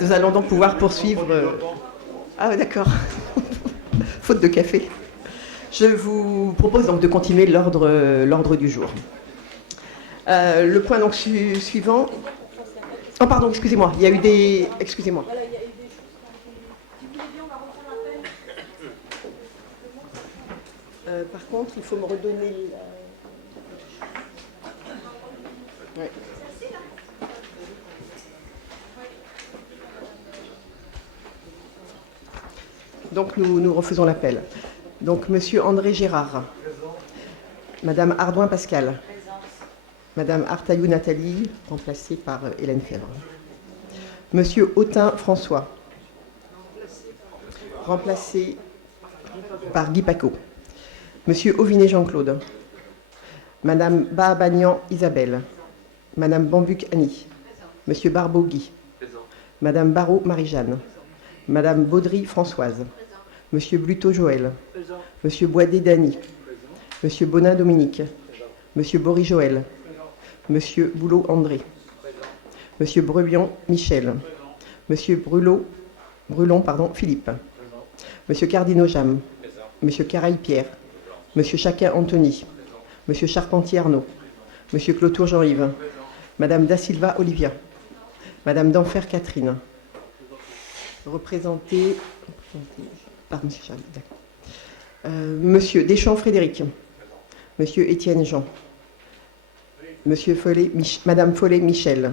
Nous allons donc pouvoir poursuivre. Ah, d'accord. Faute de café. Je vous propose donc de continuer l'ordre du jour. Le point donc suivant. Oh, pardon, excusez-moi. Il y a eu des. Excusez-moi. Par contre, il faut me redonner. Ouais. Donc nous refaisons l'appel. Donc Monsieur André Gérard, Madame Ardouin Pascal, Madame Artaillou Nathalie, remplacée par Hélène Fèvre, Monsieur Autin François, remplacé par Guy Paco, Monsieur Auvinet Jean-Claude, Madame Baabagnan Isabelle, Madame Bambuc Annie, Monsieur Barbeau Guy, Madame Barrault Marie-Jeanne, Madame Baudry Françoise, Monsieur Bluteau Joël, Monsieur Boisdet Dany, Monsieur Bonin Dominique, Monsieur Bory Joël, Monsieur Boulot André, Monsieur Brebion Michel, Monsieur Brulon Philippe, Monsieur Cardinaux Jam, Monsieur Caraille Pierre, Monsieur Chaquin Anthony, Monsieur Charpentier Arnaud, Monsieur Clotour Jean-Yves, Madame Da Silva Olivia, Madame d'Enfer Catherine, représentée par Monsieur Charles. Monsieur Deschamps Frédéric, Monsieur Étienne Jean, Monsieur Follet, Madame Follet Michel,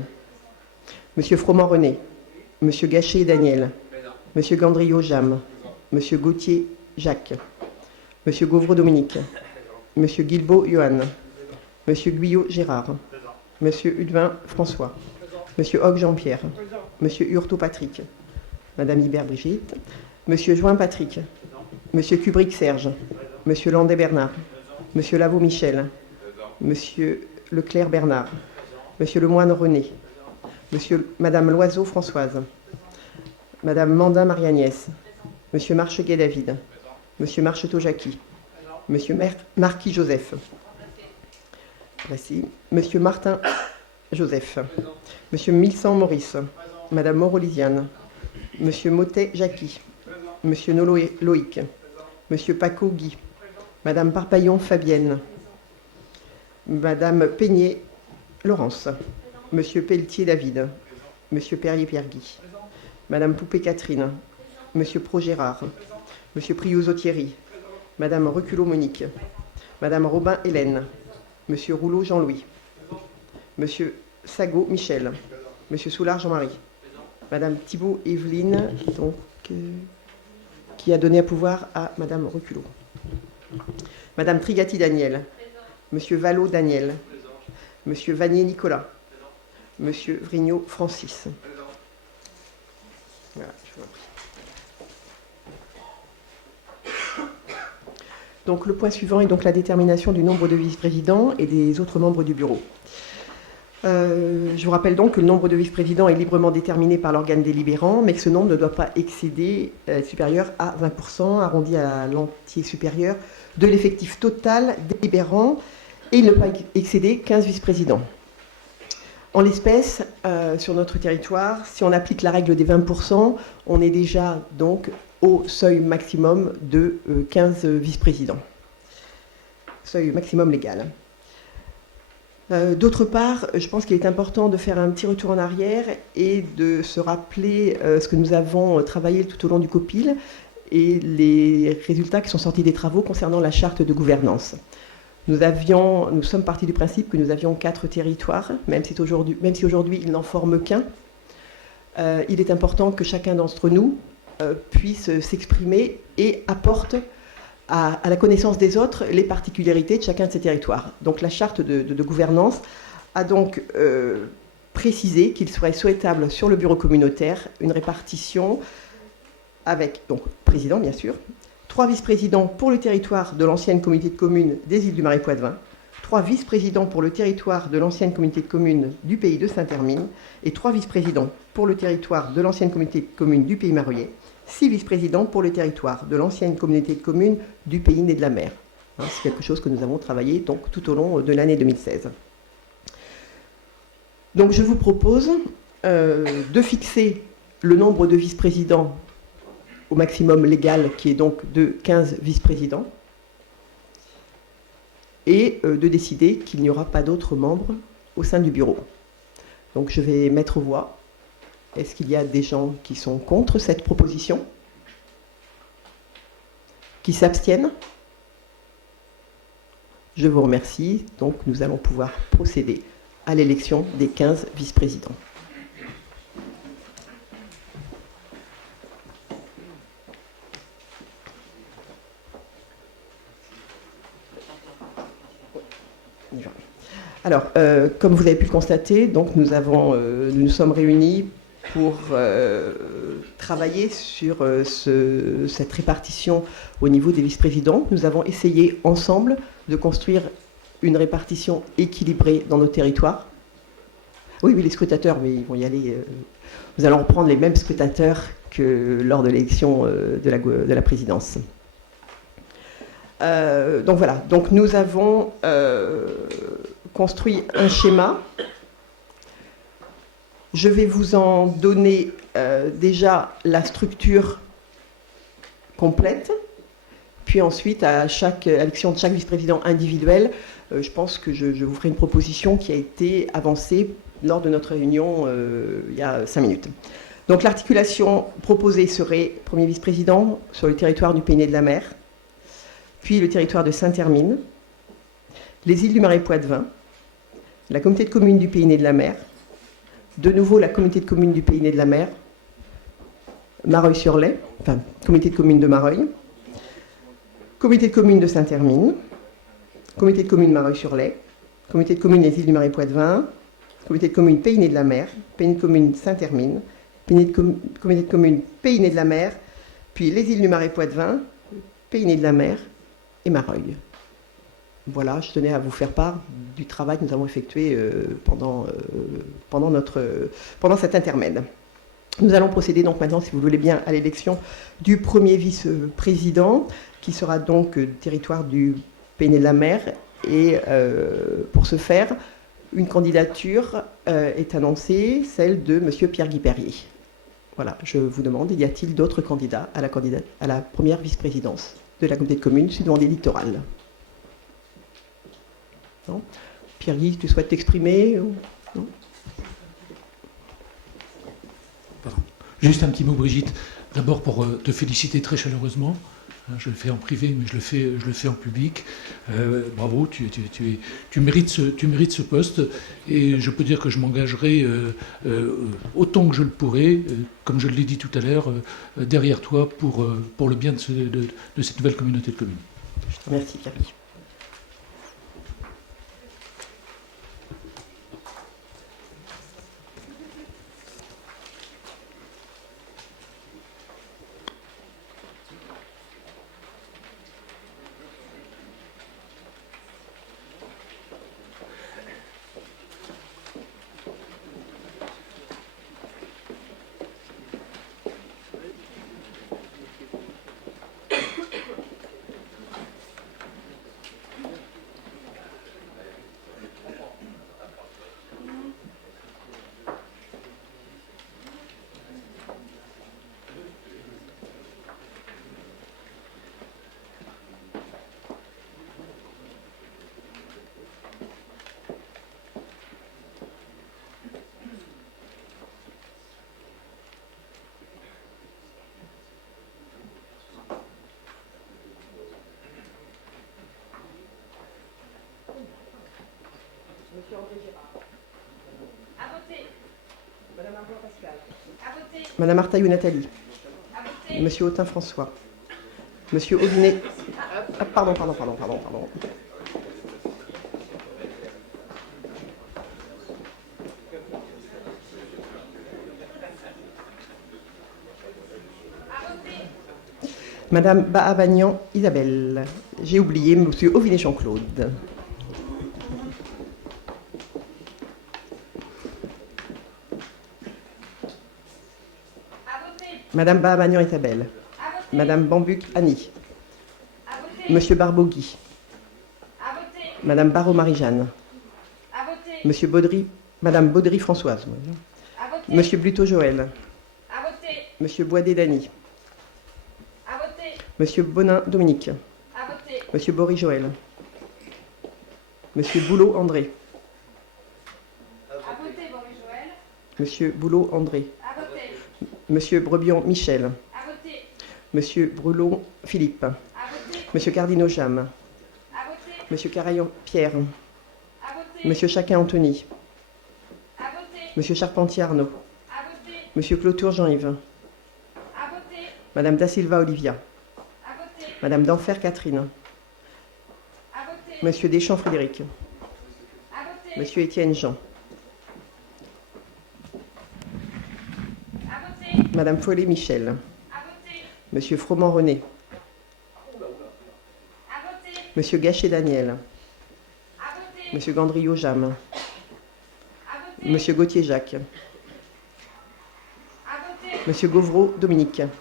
Monsieur Froment René, Monsieur Gachet Daniel, Monsieur Gandriot Jam, Monsieur Gauthier Jacques, Monsieur Gauvreau Dominique, Monsieur Guilbault Johan, Monsieur Guyot Gérard, Monsieur Hudevin François, Monsieur Hogue Jean-Pierre, Monsieur Hurtaud Patrick, Madame Hibert Brigitte, Monsieur Join Patrick, Monsieur Kubrick Serge, Monsieur Landais Bernard, Monsieur Lavaux Michel, Monsieur Leclerc Bernard, Monsieur Lemoine René, Madame Loiseau Françoise, Madame Mandin Marie-Agnès, Monsieur Marcheguet David, Monsieur Marcheteau Jackie, Monsieur Marquis Joseph, voici, Monsieur Martin Joseph, Monsieur Milsan Maurice, Madame Moreau-Lisiane, Monsieur Motet Jackie, Monsieur Noloé Loïc, Monsieur Paco Guy, Madame Parpaillon Fabienne, Madame Peigné Laurence, Monsieur Pelletier David, Monsieur Perrier Pierre Guy, Madame Poupée Catherine, Monsieur Pro Gérard, Monsieur Priouzo Thierry, Madame Reculot Monique, Madame Robin Hélène, Monsieur Rouleau Jean-Louis, Monsieur Sagot Michel, Monsieur Soulard Jean-Marie, Madame Thibault Evelyne, donc, qui a donné à pouvoir à Madame Reculot, Madame Trigati Daniel, Monsieur Vallot Daniel, Monsieur Vanier Nicolas, Monsieur Vrignot Francis. Voilà, je vous en prie. Donc le point suivant est donc la détermination du nombre de vice-présidents et des autres membres du bureau. Je vous rappelle donc que le nombre de vice-présidents est librement déterminé par l'organe délibérant, mais que ce nombre ne doit pas excéder supérieur à 20%, arrondi à l'entier supérieur, de l'effectif total délibérant, et il ne peut pas excéder 15 vice-présidents. En l'espèce, sur notre territoire, si on applique la règle des 20%, on est déjà donc au seuil maximum de 15 vice-présidents. Seuil maximum légal. D'autre part, je pense qu'il est important de faire un petit retour en arrière et de se rappeler ce que nous avons travaillé tout au long du COPIL et les résultats qui sont sortis des travaux concernant la charte de gouvernance. Nous sommes partis du principe que nous avions 4 territoires, même si aujourd'hui il n'en forme qu'un. Il est important que chacun d'entre nous puisse s'exprimer et apporte à la connaissance des autres les particularités de chacun de ces territoires. Donc la charte de gouvernance a donc précisé qu'il serait souhaitable sur le bureau communautaire une répartition avec, donc président bien sûr, 3 vice-présidents pour le territoire de l'ancienne communauté de communes des îles du Marais Poitevin, 3 vice-présidents pour le territoire de l'ancienne communauté de communes du pays de Saint-Hermine et 3 vice-présidents pour le territoire de l'ancienne communauté de communes du pays Maroillet, 6 vice-présidents pour le territoire de l'ancienne communauté de communes du pays Né de la Mer. C'est quelque chose que nous avons travaillé donc, tout au long de l'année 2016. Donc je vous propose de fixer le nombre de vice-présidents au maximum légal, qui est donc de 15 vice-présidents, et de décider qu'il n'y aura pas d'autres membres au sein du bureau. Donc je vais mettre aux voix. Est-ce qu'il y a des gens qui sont contre cette proposition? Qui s'abstiennent? Je vous remercie. Donc nous allons pouvoir procéder à l'élection des 15 vice-présidents. Alors, comme vous avez pu le constater, donc nous nous sommes réunis pour travailler sur cette répartition au niveau des vice-présidents. Nous avons essayé ensemble de construire une répartition équilibrée dans nos territoires. Oui, les scrutateurs, mais ils vont y aller. Nous allons reprendre les mêmes scrutateurs que lors de l'élection de la présidence. Donc voilà, donc nous avons construit un schéma. Je vais vous en donner déjà la structure complète, puis ensuite à chaque élection de chaque vice-président individuel, je pense que je vous ferai une proposition qui a été avancée lors de notre réunion il y a 5 minutes. Donc l'articulation proposée serait premier vice-président sur le territoire du Pays-Nez-de-la-Mer, puis le territoire de Saint-Hermine, les îles du Marais Poitevin, la communauté de communes du Pays-Nez-de-la-Mer, de nouveau la communauté de communes du Pays-Nez-de-la-Mer, Mareuil-sur-Lay, enfin communauté de communes de Mareuil, communauté de communes de Saint-Hermine, communauté de communes Mareuil-sur-Lay, communauté de communes des îles du Marais Poitevin, communauté de communes Pays-Nez-de-la-Mer, communauté de communes Saint-Hermine, communauté de communes Pays-Nez-de-la-Mer, puis les îles du Marais Poitevin, Pays-Nez-de-la-Mer et Mareuil. Voilà, je tenais à vous faire part du travail que nous avons effectué pendant cet intermède. Nous allons procéder donc maintenant, si vous voulez bien, à l'élection du premier vice-président, qui sera donc du territoire du Pays-Nez-de-la-Mer. Et pour ce faire, une candidature est annoncée, celle de M. Pierre-Guy Perrier. Voilà, je vous demande, y a-t-il d'autres candidats à la première vice-présidence de la communauté de communes sud-vendée littorale? Non. Pierre-Guy, tu souhaites t'exprimer? Non. Pardon. Juste un petit mot, Brigitte. D'abord pour te féliciter très chaleureusement. Je le fais en privé, mais je le fais en public. Bravo, tu mérites ce poste. Et je peux dire que je m'engagerai autant que je le pourrai, comme je l'ai dit tout à l'heure, derrière toi pour le bien de cette nouvelle communauté de communes. Je te remercie, Pierre-Guy. Monsieur André Gérard. À voter. Madame Arnaud Pascal. À voter. Madame Artaillou Nathalie. À voter. Monsieur Autin François. Monsieur Aubinet. Ah, pardon. Madame Bahabagnan Isabelle. J'ai oublié Monsieur Aubinet Jean-Claude. Madame Bahabagnan Isabelle. Madame Bambuc Annie. Monsieur Barbogui. Madame Barraud Marie-Jeanne. Monsieur Baudry, Madame Baudry Françoise. Monsieur Bluteau Joël. Monsieur Boisdet-Dany. À voter. Monsieur Bonin-Dominique. À voter. Monsieur Bory-Joël. Monsieur Boulot-André. À voter, Bory-Joël. Monsieur Boulot-André. À voter. Monsieur Brebion-Michel. À voter. Monsieur Brulon-Philippe. À voter. Monsieur Cardinaux-Jam. À voter. Monsieur Carayon-Pierre. À voter. Monsieur Chacun-Anthony. À voter. Monsieur Charpentier-Arnaud. À voter. Monsieur Clotour Jean-Yves. À voter. Madame Da Silva Olivia. À voter. Madame d'Enfer Catherine. À voter. Monsieur Deschamps Frédéric. À voter. Monsieur Étienne Jean. À voter. Madame Follet Michel. À voter. Monsieur Froment René. À voter. Monsieur Gachet Daniel. À voter. Monsieur Gandriot Jam. À voter. Monsieur Gauthier Jacques. À voter. Monsieur Gauvreau Dominique. À voter.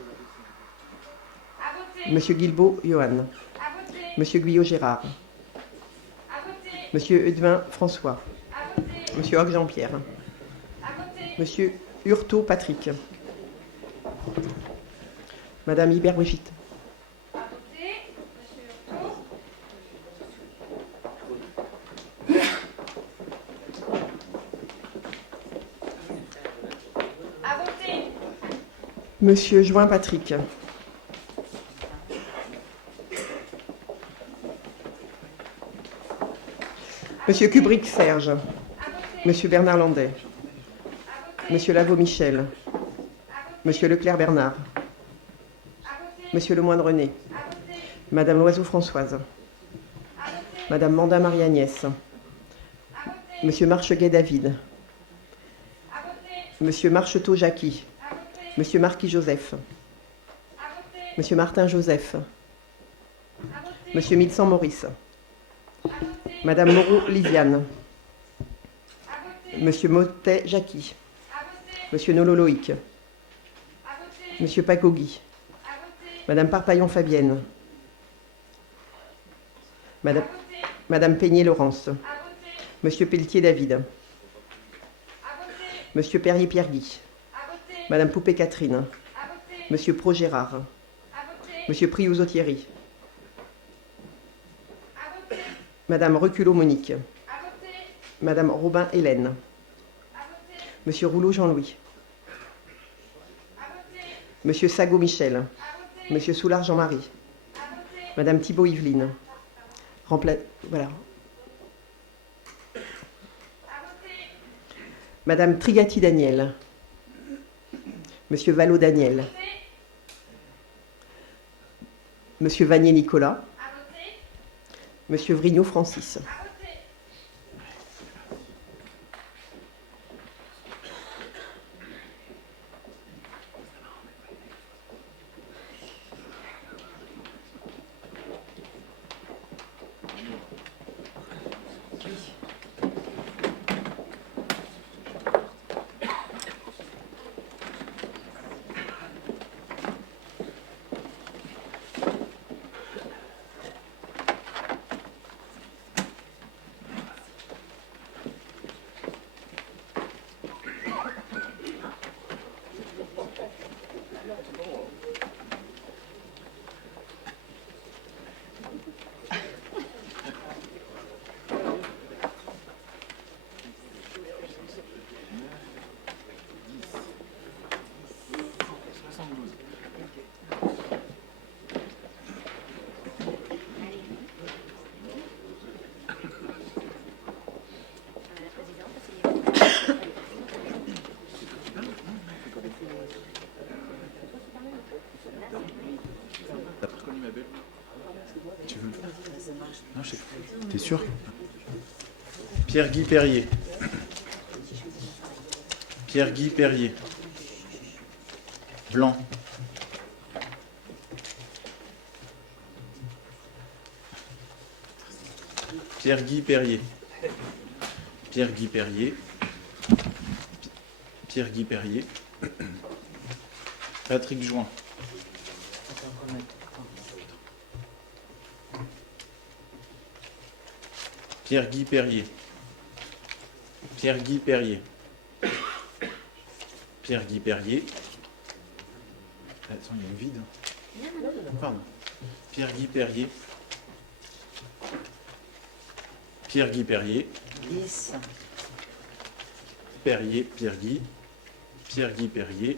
Monsieur Guilbault Johan. À voter. Monsieur Guyot Gérard. À voter. Monsieur Hudevin François. À voter. Monsieur Hoc Jean-Pierre. À voter. Monsieur Hurtaud Patrick. Madame Hibert Brigitte. À voter. Monsieur Hurtaud. À voter. Monsieur Join Patrick. Monsieur Kubrick Serge. À voter. Monsieur Bernard Landais. À voter. Monsieur Lavaux Michel. À voter. Monsieur Leclerc Bernard. À voter. Monsieur Lemoine René. À voter. Madame Loiseau Françoise. À voter. Madame Mandat Marie-Agnès. À voter. Monsieur Marcheguet David. À voter. Monsieur Marcheteau Jackie. À voter. Monsieur Marquis Joseph. À voter. Monsieur Martin Joseph. À voter. Monsieur Milsan Maurice. À voter. Madame Moreau Lisiane. À voter. Monsieur Motet Jackie. À voter. Monsieur Nolo Loïc. À voter. Monsieur Pacogui. À voter. Madame Parpaillon Fabienne. Madame, À voter. Madame Peigné Laurence. À voter. Monsieur Pelletier David. À voter. Monsieur Perrier Pierre Guy. À voter. Madame Poupée Catherine. À voter. Monsieur Pro Gérard. À voter. Monsieur Priouzo Thierry. À voter. Madame Reculot Monique. À voter. Madame Robin Hélène. À voter. Monsieur Rouleau Jean-Louis. À voter. Monsieur Sago Michel. À voter. Monsieur Soulard Jean-Marie. À voter. Madame Thibault Yveline. Voilà. À voter. Madame Trigati Daniel. Monsieur Vallot Daniel. Monsieur Vanier Nicolas. À voter. Monsieur Vrignot Francis. À voter. Tu veux le faire? Non, je sais. T'es sûr? Pierre-Guy Perrier. Pierre-Guy Perrier. Blanc. Pierre-Guy Perrier. Pierre-Guy Perrier. Pierre-Guy Perrier. Patrick Join. Pierre-Guy Perrier. Pierre-Guy Perrier. Pierre-Guy Perrier. Attends, il y a une vide. Pardon. Pierre-Guy Perrier. Pierre-Guy Perrier. 10, Perrier, Pierre-Guy. Pierre-Guy Perrier.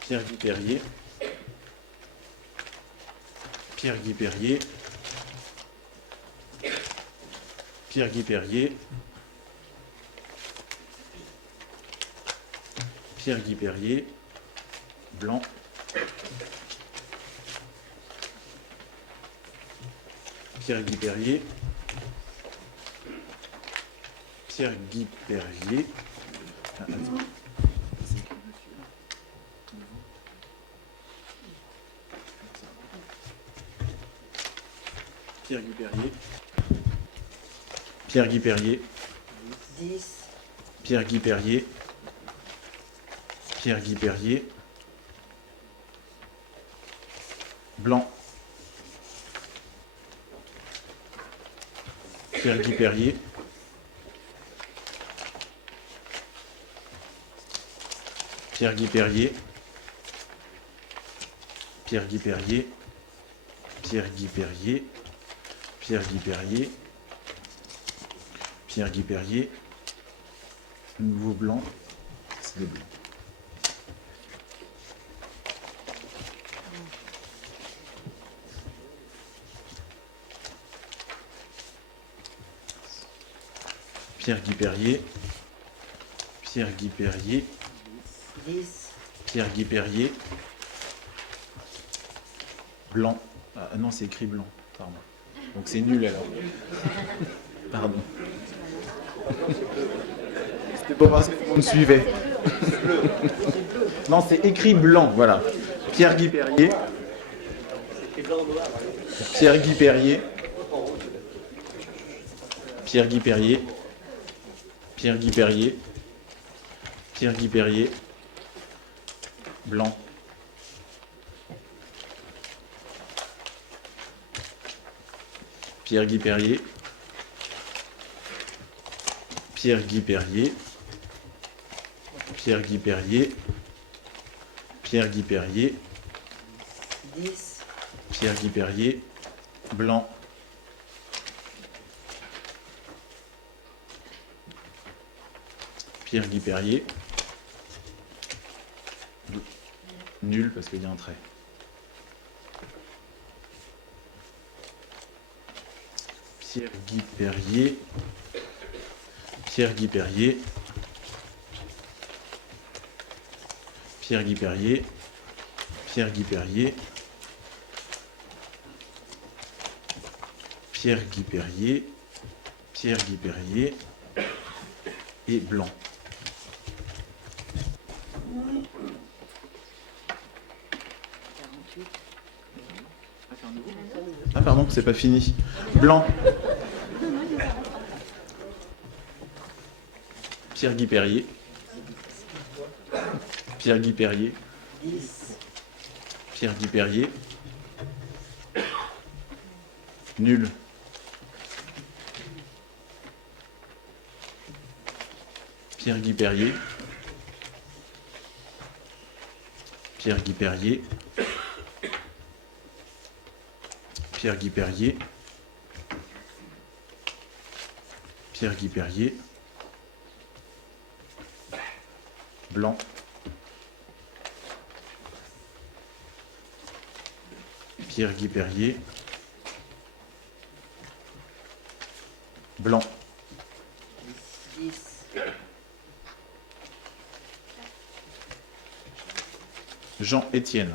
Pierre-Guy Perrier. Pierre-Guy Perrier. Pierre-Guy Perrier. Pierre-Guy Perrier. Blanc. Pierre-Guy Perrier. Pierre-Guy Perrier. Ah, attends. Pierre-Guy Perrier. Pierre-Guy Perrier. 10, Pierre-Guy Perrier. Pierre-Guy Perrier. Blanc. Pierre-Guy Perrier. Pierre-Guy Perrier. Pierre-Guy Perrier. Pierre-Guy Perrier. Pierre-Guy Perrier. Pierre-Guy Perrier. Nouveau blanc. C'est des blancs. Pierre-Guy Perrier. Pierre-Guy Perrier. 10, Pierre-Guy Perrier. Blanc. Ah non, c'est écrit blanc. Pardon. Donc c'est nul alors. Pardon. C'était pas parce que tout le monde suivait. Non, c'est écrit blanc, voilà. Pierre-Guy Perrier. Pierre-Guy Perrier. Pierre-Guy Perrier. Pierre-Guy Perrier. Pierre-Guy Perrier. Blanc. Pierre-Guy Perrier. Pierre-Guy Perrier. Pierre-Guy Perrier. Pierre-Guy Perrier. 10, Pierre-Guy Perrier. Blanc. Pierre-Guy Perrier. Nul parce qu'il y a un trait. Pierre-Guy Perrier. Pierre-Guy Perrier. Pierre-Guy Perrier. Pierre-Guy Perrier. Pierre-Guy Perrier. Pierre-Guy Perrier. Et blanc. Ah pardon, c'est pas fini. Blanc. Pierre-Guy Perrier. Pierre-Guy Perrier. 10, Pierre-Guy Perrier. Nul. Pierre-Guy Perrier. Pierre-Guy Perrier. Pierre-Guy Perrier. Pierre-Guy Perrier. Blanc. Pierre-Guy Perrier. Blanc. 10, Jean-Étienne.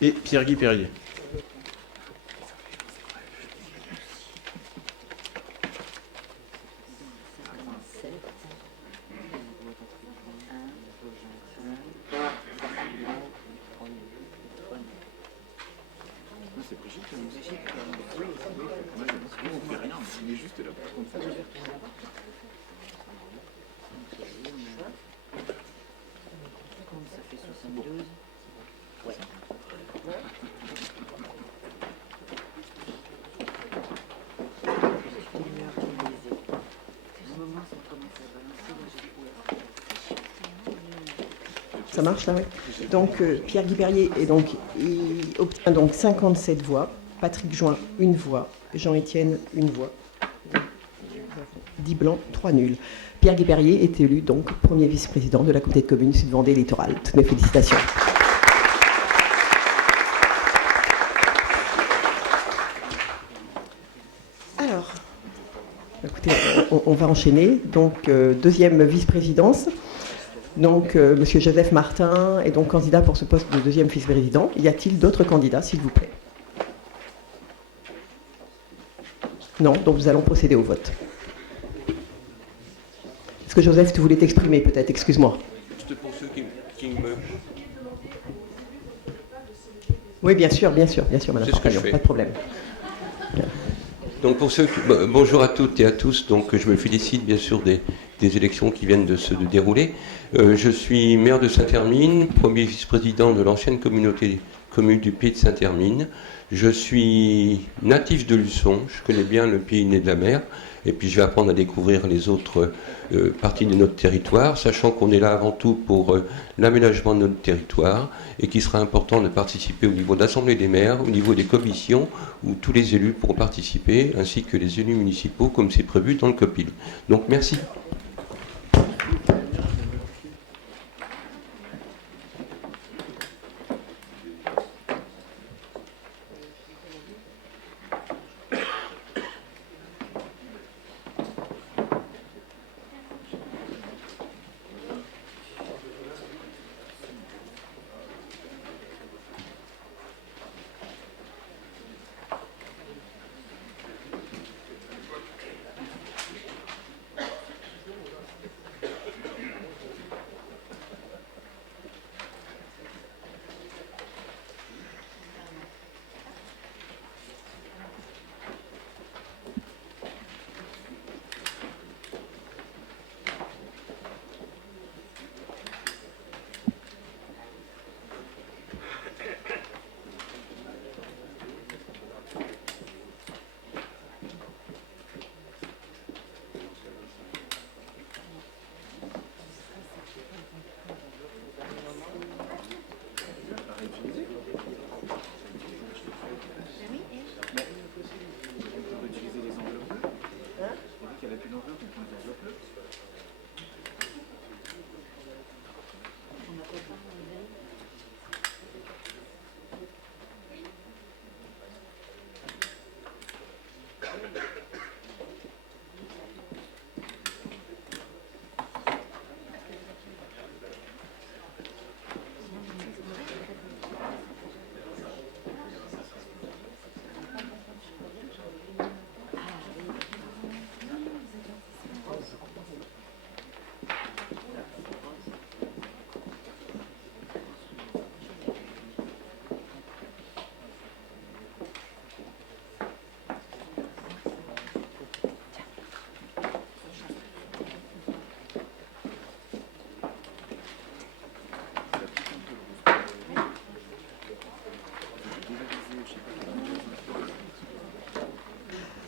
Et Pierre-Guy Perrier. C'est Brigitte qui nous écrit. Moi, je ne fais rien, il est juste là pour comprendre. ça fait 72. Ouais. Une heure divisée. À un moment, ça commence à balancer. Ça marche là, oui. Donc Pierre Guy-Perrier il obtient donc 57 voix, Patrick Join, 1 voix, Jean-Étienne, 1 voix, 10 blancs, 3 nuls. Pierre Guy-Perrier est élu donc premier vice-président de la communauté de communes Sud-Vendée littorale. Toutes mes félicitations. Alors, écoutez, on va enchaîner. Donc, deuxième vice-présidence. Donc, Monsieur Joseph Martin est donc candidat pour ce poste de deuxième vice-président. Y a-t-il d'autres candidats, s'il vous plaît? Non, donc nous allons procéder au vote. Est-ce que Joseph, tu voulais t'exprimer peut-être? Excuse-moi. C'était pour ceux qui me... Oui, bien sûr, Madame Portaillon, pas de problème. Donc pour ceux qui... bonjour à toutes et à tous. Donc je me félicite bien sûr des élections qui viennent de se dérouler. Je suis maire de Saint-Hermine, premier vice-président de l'ancienne communauté commune du Pays de Saint-Hermine. Je suis natif de Luçon, je connais bien le pays né de la mer, et puis je vais apprendre à découvrir les autres parties de notre territoire, sachant qu'on est là avant tout pour l'aménagement de notre territoire, et qu'il sera important de participer au niveau de l'Assemblée des maires, au niveau des commissions, où tous les élus pourront participer, ainsi que les élus municipaux, comme c'est prévu dans le COPIL. Donc merci.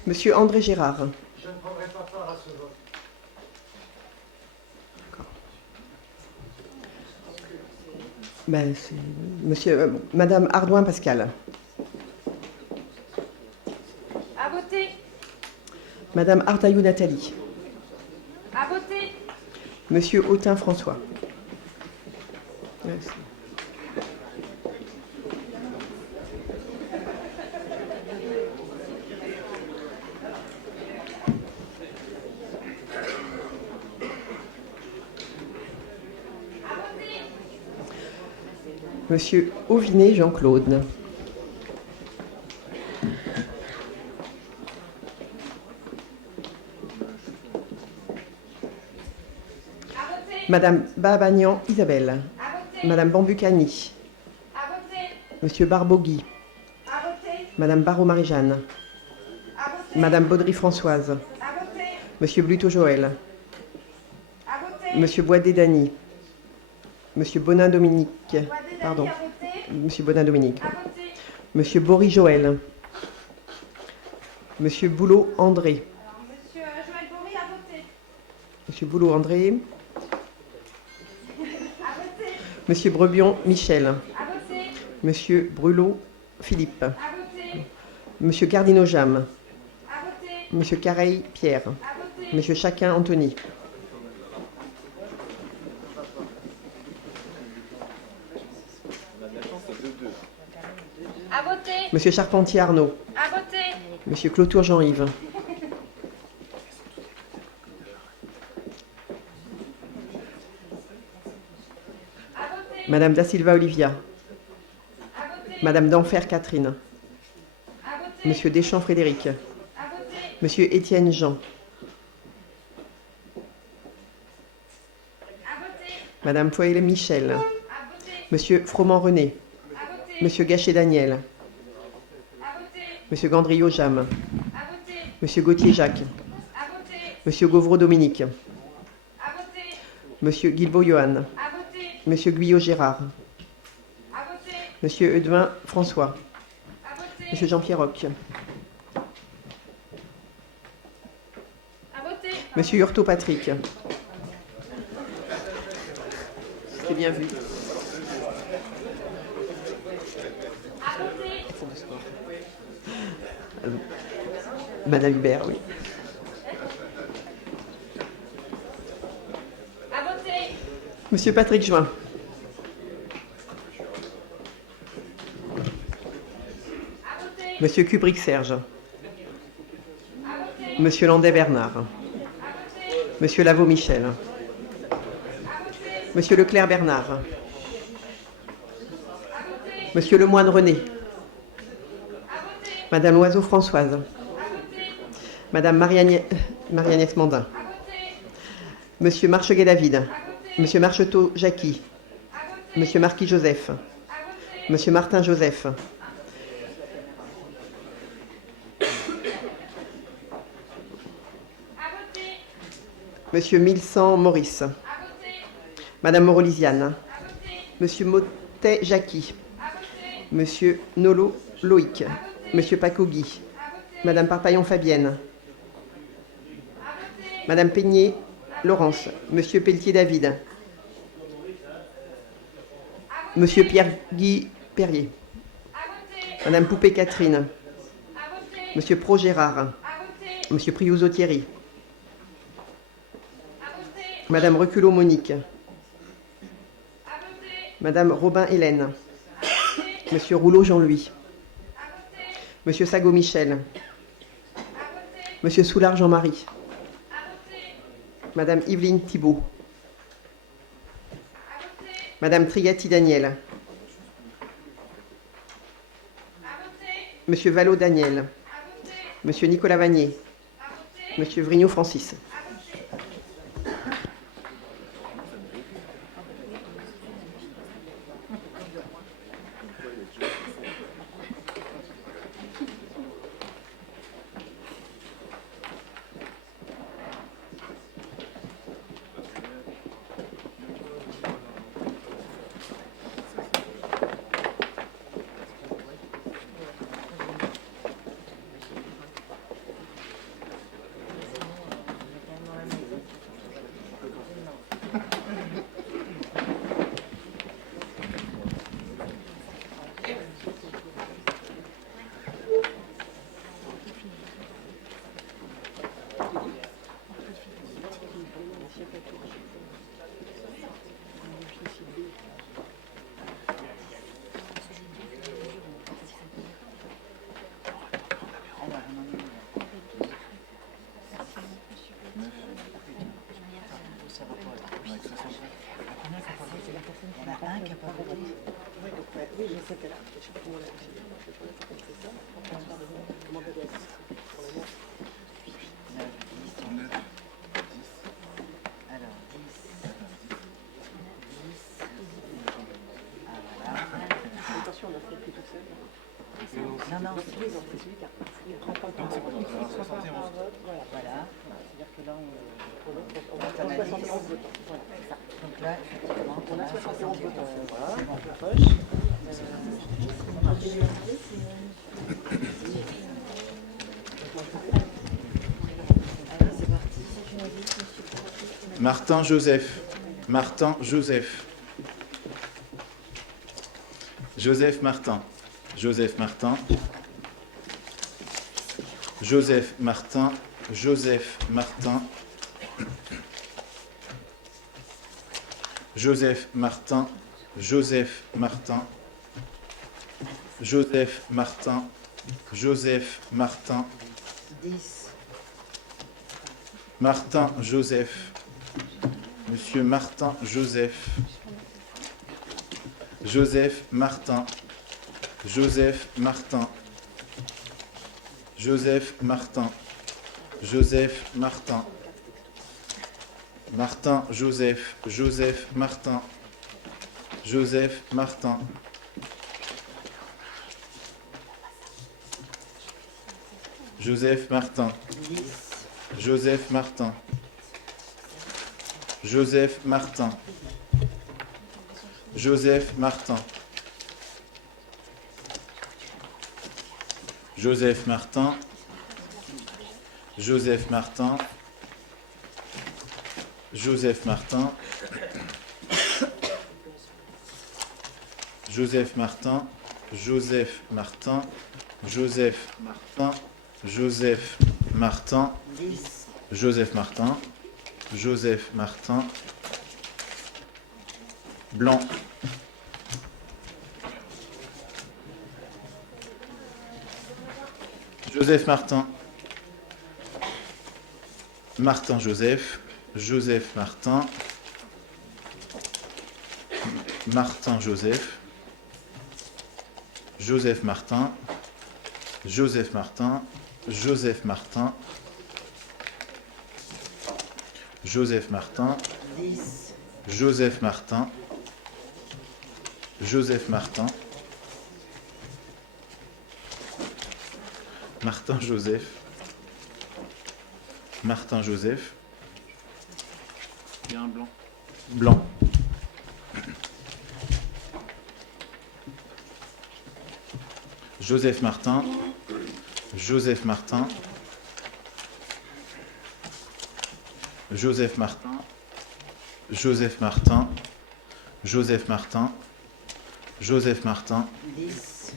Monsieur André Gérard. Je ne prendrai pas part à ce vote. Madame Ardouin Pascal. À voter. Madame Artaillou Nathalie. À voter. Monsieur Autain François. Merci. Monsieur Auvinet Jean-Claude. Madame Babagnan Isabelle. Madame Bambucani. Monsieur Barbogui. Madame Barrault Marie-Jeanne. Madame Baudry Françoise. Monsieur Bluto Joël. Monsieur Boisdet Dany. Monsieur Bonin Dominique. Pardon. Monsieur Bonin Dominique. Monsieur Bory Joël. Monsieur Boulot André. Monsieur Joël Bory à voter. Monsieur Boulot André. Monsieur Brebion Michel. À voter. Monsieur Brulot Philippe. À voter. Monsieur Cardino Jam. À voter. Monsieur Careil Pierre. À voter. Monsieur Chacun Anthony. À voter. Monsieur Charpentier Arnaud. À voter. Monsieur Clotour Jean-Yves. À voter. Madame Da Silva Olivia. À voter. Madame d'Enfer Catherine. À voter. Monsieur Deschamps Frédéric. À voter. Monsieur Étienne Jean. À voter. Madame Foël Michel. À voter. Monsieur Froment René. À voter. Monsieur Gachet Daniel. À voter. Monsieur Gandrio Jam. À voter. Monsieur Gauthier Jacques. À voter. Monsieur Gauvreau Dominique. À voter. Monsieur Guilbault Johan. À voter. Monsieur Guyot Gérard. À voter. Monsieur Eudouin François. À voter. Monsieur Jean-Pierre Roch. À voter. Monsieur Hurtaud Patrick. C'est bien vu. À voter. Madame Hubert, oui. À voter. Monsieur Patrick Join. À voter. Monsieur Kubrick Serge. À voter. Monsieur Landais Bernard. À voter. Monsieur Lavaux Michel. À voter. Monsieur Leclerc Bernard. À voter. Monsieur Lemoine René. À voter. Madame Loiseau Françoise. À voter. Madame Marie-Agnès Mandin. À voter. Monsieur Marcheguet David. À voter. Monsieur Marcheteau Jackie. À voter. Monsieur Marquis Joseph. À voter. Monsieur Martin Joseph. À voter. Monsieur Milsan Maurice. À voter. Madame Morolisiane. À voter. Monsieur Motet Jackie. À voter. Monsieur Nolo Loïc. À voter. Monsieur Pacogui. À voter. Madame Parpaillon Fabienne. À voter. Madame Peigné Laurence. Monsieur Pelletier David. Monsieur Pierre-Guy Perrier. À voter. Madame Poupée Catherine. À voter. Monsieur Pro Gérard. À voter. Monsieur Priouzo Thierry. À voter. Madame Reculot Monique. À voter. Madame Robin Hélène. À voter. Monsieur Rouleau Jean-Louis. À voter. Monsieur Sago Michel. À voter. Monsieur Soulard Jean-Marie. À voter. Madame Yveline Thibault. À voter. Madame Trigati Daniel. À voter. Monsieur Vallot Daniel. À voter. Monsieur Nicolas Vanier. À voter. Monsieur Vrignot Francis. À voter. Non, non, c'est celui qui prend pas le temps. Voilà. C'est-à-dire que là, on a 71 votants. Voilà, c'est ça. Donc là, effectivement, on a 71 votants. Voilà, on proche. Allez, c'est parti. Martin Joseph. Martin Joseph. Joseph Martin. Joseph Martin. Joseph Martin. Joseph Martin. Joseph Martin. Joseph Martin. Joseph Martin. Joseph Martin. 10. Martin Joseph. Monsieur Martin Joseph. Joseph Martin. Joseph Martin. Joseph Martin. Joseph Martin. Martin Joseph. Joseph Martin. Joseph Martin. Joseph Martin. 10. Joseph Martin. Joseph Martin. Joseph Martin. Joseph Martin. Joseph Martin. Joseph Martin. Joseph Martin. Joseph Martin. Joseph Martin. Joseph Martin. 10. Joseph Martin. Joseph Martin. Blanc. Joseph Martin. Martin Joseph. Joseph Martin. Martin Joseph. Joseph Martin. Joseph Martin. Joseph Martin. Joseph Martin. 10. Joseph Martin. Joseph Martin. Martin Joseph. Martin Joseph. Il y a un blanc. Blanc. Joseph Martin. Joseph Martin. Joseph Martin. Joseph Martin. Joseph Martin. Joseph Martin. 10.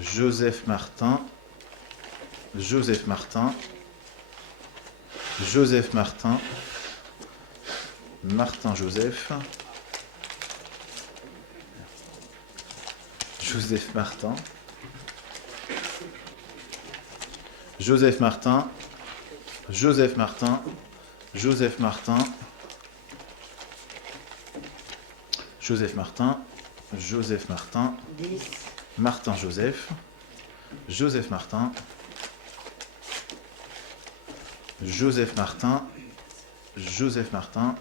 Joseph Martin. Joseph Martin. Joseph Martin. Martin Joseph. Joseph Martin. Joseph Martin. Joseph Martin. Joseph Martin. Joseph Martin. Joseph Martin. 10. Martin Joseph. Joseph Martin. Joseph Martin. Joseph Martin.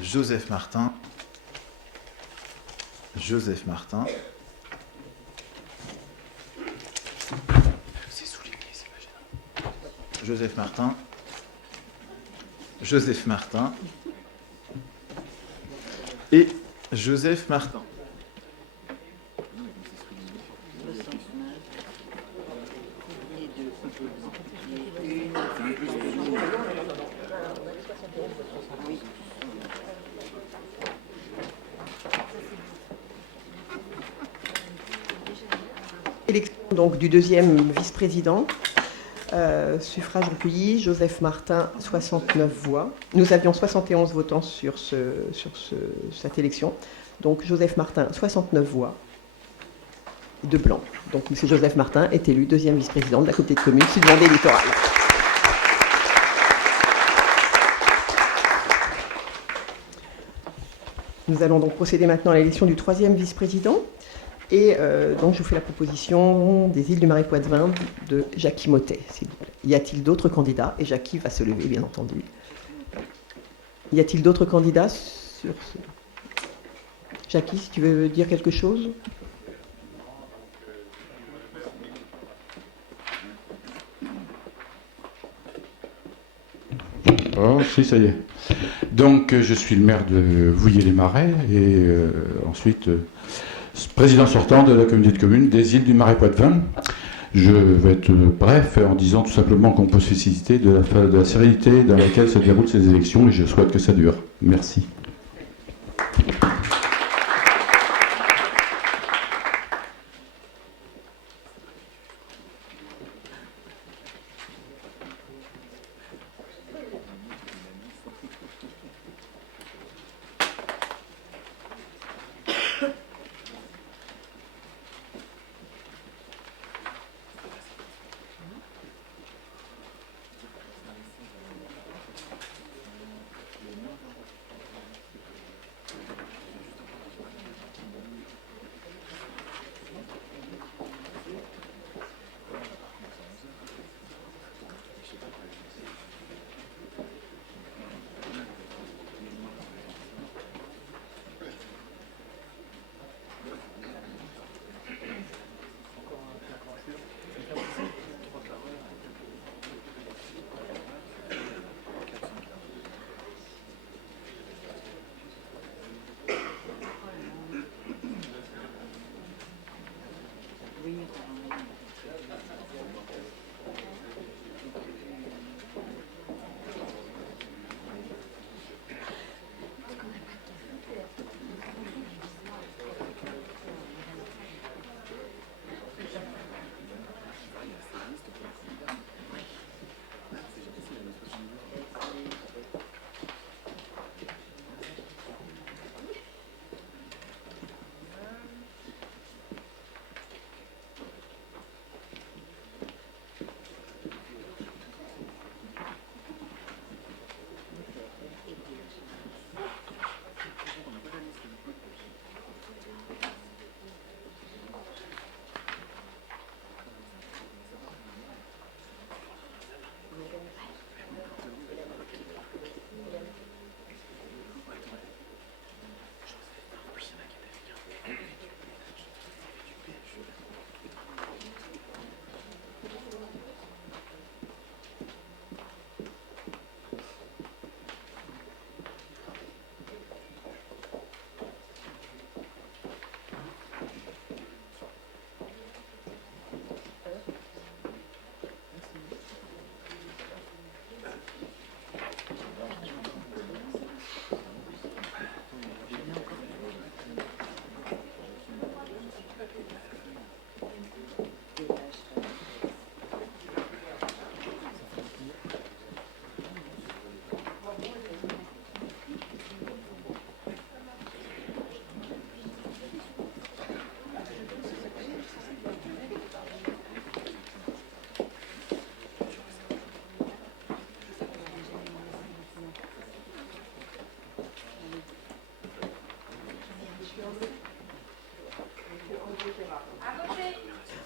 Joseph Martin. Joseph Martin. C'est souligné, c'est pas gênant. Joseph Martin. Joseph Martin. Et Joseph Martin. 69. Et 2. Et 1. Oui. Élection donc du deuxième vice-président. Suffrage recueilli, Joseph Martin, 69 voix. Nous avions 71 votants sur cette élection. Donc Joseph Martin, 69 voix. 2 blancs. Donc M. Joseph Martin est élu deuxième vice-président de la communauté de communes Sud-Vendée littorale. Nous allons donc procéder maintenant à l'élection du troisième vice-président. Et donc, je vous fais la proposition des îles du Marais Poitevin de Jackie Mottet, s'il vous plaît. Y a-t-il d'autres candidats? Et Jackie va se lever, bien entendu. Y a-t-il d'autres candidats sur ce... Jackie, si tu veux dire quelque chose? Oh, si, ça y est. Donc, je suis le maire de Vouillers-les-Marais et ensuite président sortant de la communauté de communes des îles du Marais Poitevin. Je vais être bref en disant tout simplement qu'on peut se féliciter de la sérénité dans laquelle se déroulent ces élections et je souhaite que ça dure. Merci.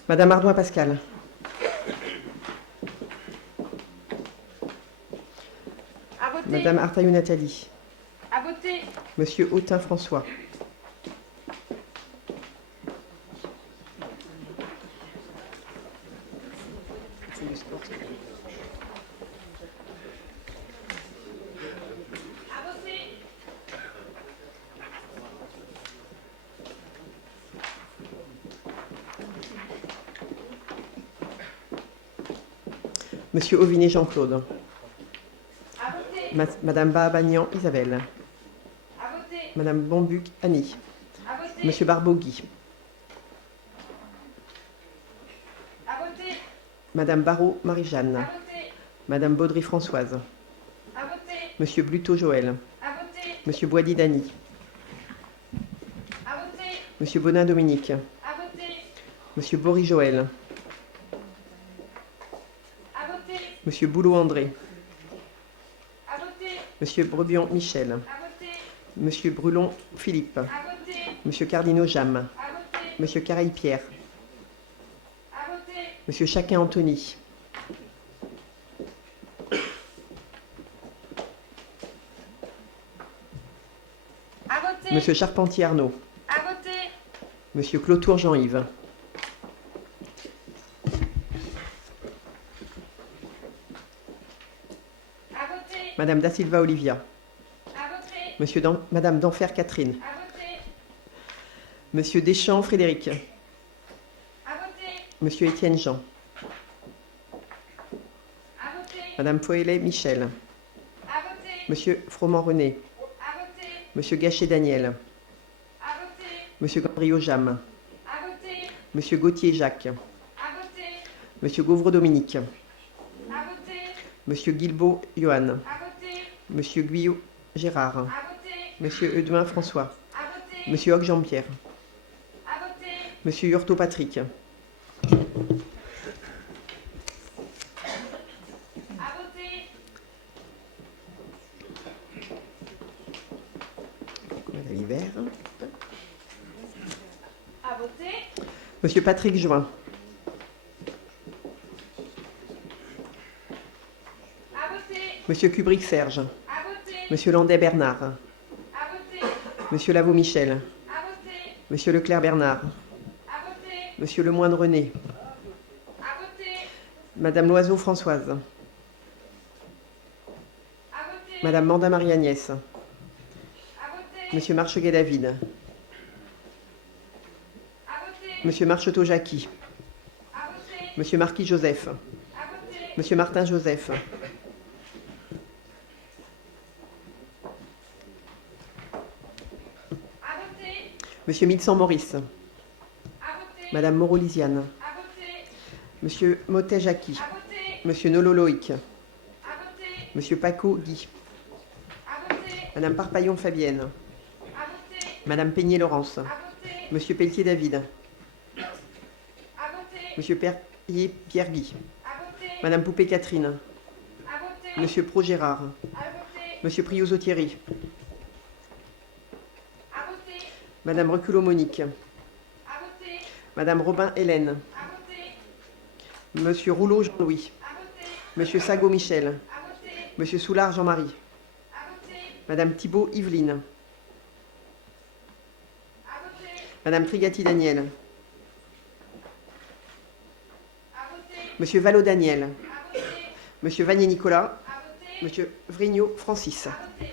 Madame Ardouin Pascal. À voter. Madame Artaillou Nathalie. À voter. Monsieur Autain François. À voter. Monsieur Auvinet Jean-Claude. À voter. Madame Baabagnan Isabelle. À voter. Madame Bambuc Annie. À voter. Monsieur Barbeau Guy. À voter. Madame Barrault Marie-Jeanne. À voter. Madame Baudry Françoise. À voter. Monsieur Bluteau Joël. À voter. Monsieur Boilly Dany. À voter. Monsieur Bonin Dominique. À voter. Monsieur Bory Joël. À voter. Monsieur Boulot André. À voter. Monsieur Brebion Michel. À voter. Monsieur Brulon Philippe. À voter. Monsieur Cardinaux Jam. À voter. Monsieur Careil Pierre. À voter. Monsieur Chaquin Anthony. À voter. Monsieur Charpentier Arnaud. À voter. Monsieur Clotour Jean-Yves. À voter. Madame Da Silva Olivia. À voter. Madame d'Enfer Catherine. À voter. Monsieur Deschamps Frédéric. À voter. Monsieur Étienne Jean. À voter. Madame Poelet Michel. À voter. Monsieur Froment René. À voter. Monsieur Gachet Daniel. À voter. Monsieur Gambrio Jam. À voter. Monsieur Gauthier Jacques. À voter. Monsieur Gauvreau Dominique. À voter. Monsieur Guilbault Johan. À voter. Monsieur Guyot Gérard. À voter. Monsieur Eudouin François. À voter. Monsieur Hoc Jean-Pierre. À voter. Monsieur Hurtaud Patrick. À voter. Madame Hiver. À voter. Monsieur Patrick Join. À voter. Monsieur Kubrick Serge. À voter. Monsieur Landais Bernard. À voter. Monsieur Lavaux Michel. À voter. Monsieur Leclerc Bernard. À voter. Monsieur Lemoine René. À voter. Madame Loiseau Françoise. À voter. Madame Mandat Marie-Agnès. À voter. Monsieur Marcheguet David. À voter. Monsieur Marcheteau Jackie. À voter. Monsieur Marquis Joseph. À voter. Monsieur Martin Joseph. À voter. Monsieur Milsan Maurice. À voter. Madame Moreau Lisiane. À voter. Monsieur Motet Jackie. À voter. Monsieur Nolo Loïc. À voter. Monsieur Paco Guy. À voter. Madame Parpaillon Fabienne. À voter. Madame Peigné Laurence. À voter. Monsieur Pelletier David. À voter. Monsieur Perrier Pierre Guy. À voter. Madame Poupée Catherine. À voter. Monsieur Pro Gérard. À voter. Monsieur Prioso Thierry. À voter. Madame Reculot Monique. À voter. Madame Robin Hélène. À voter. Monsieur Rouleau Jean-Louis. À voter. Monsieur Sago Michel. À voter. Monsieur Soulard Jean-Marie. À voter. Madame Thibault Yveline. À voter. Madame Trigati Daniel. À voter. Monsieur Vallot Daniel. À voter. Monsieur Vanier Nicolas. À voter. Monsieur Vrignot Francis. À voter.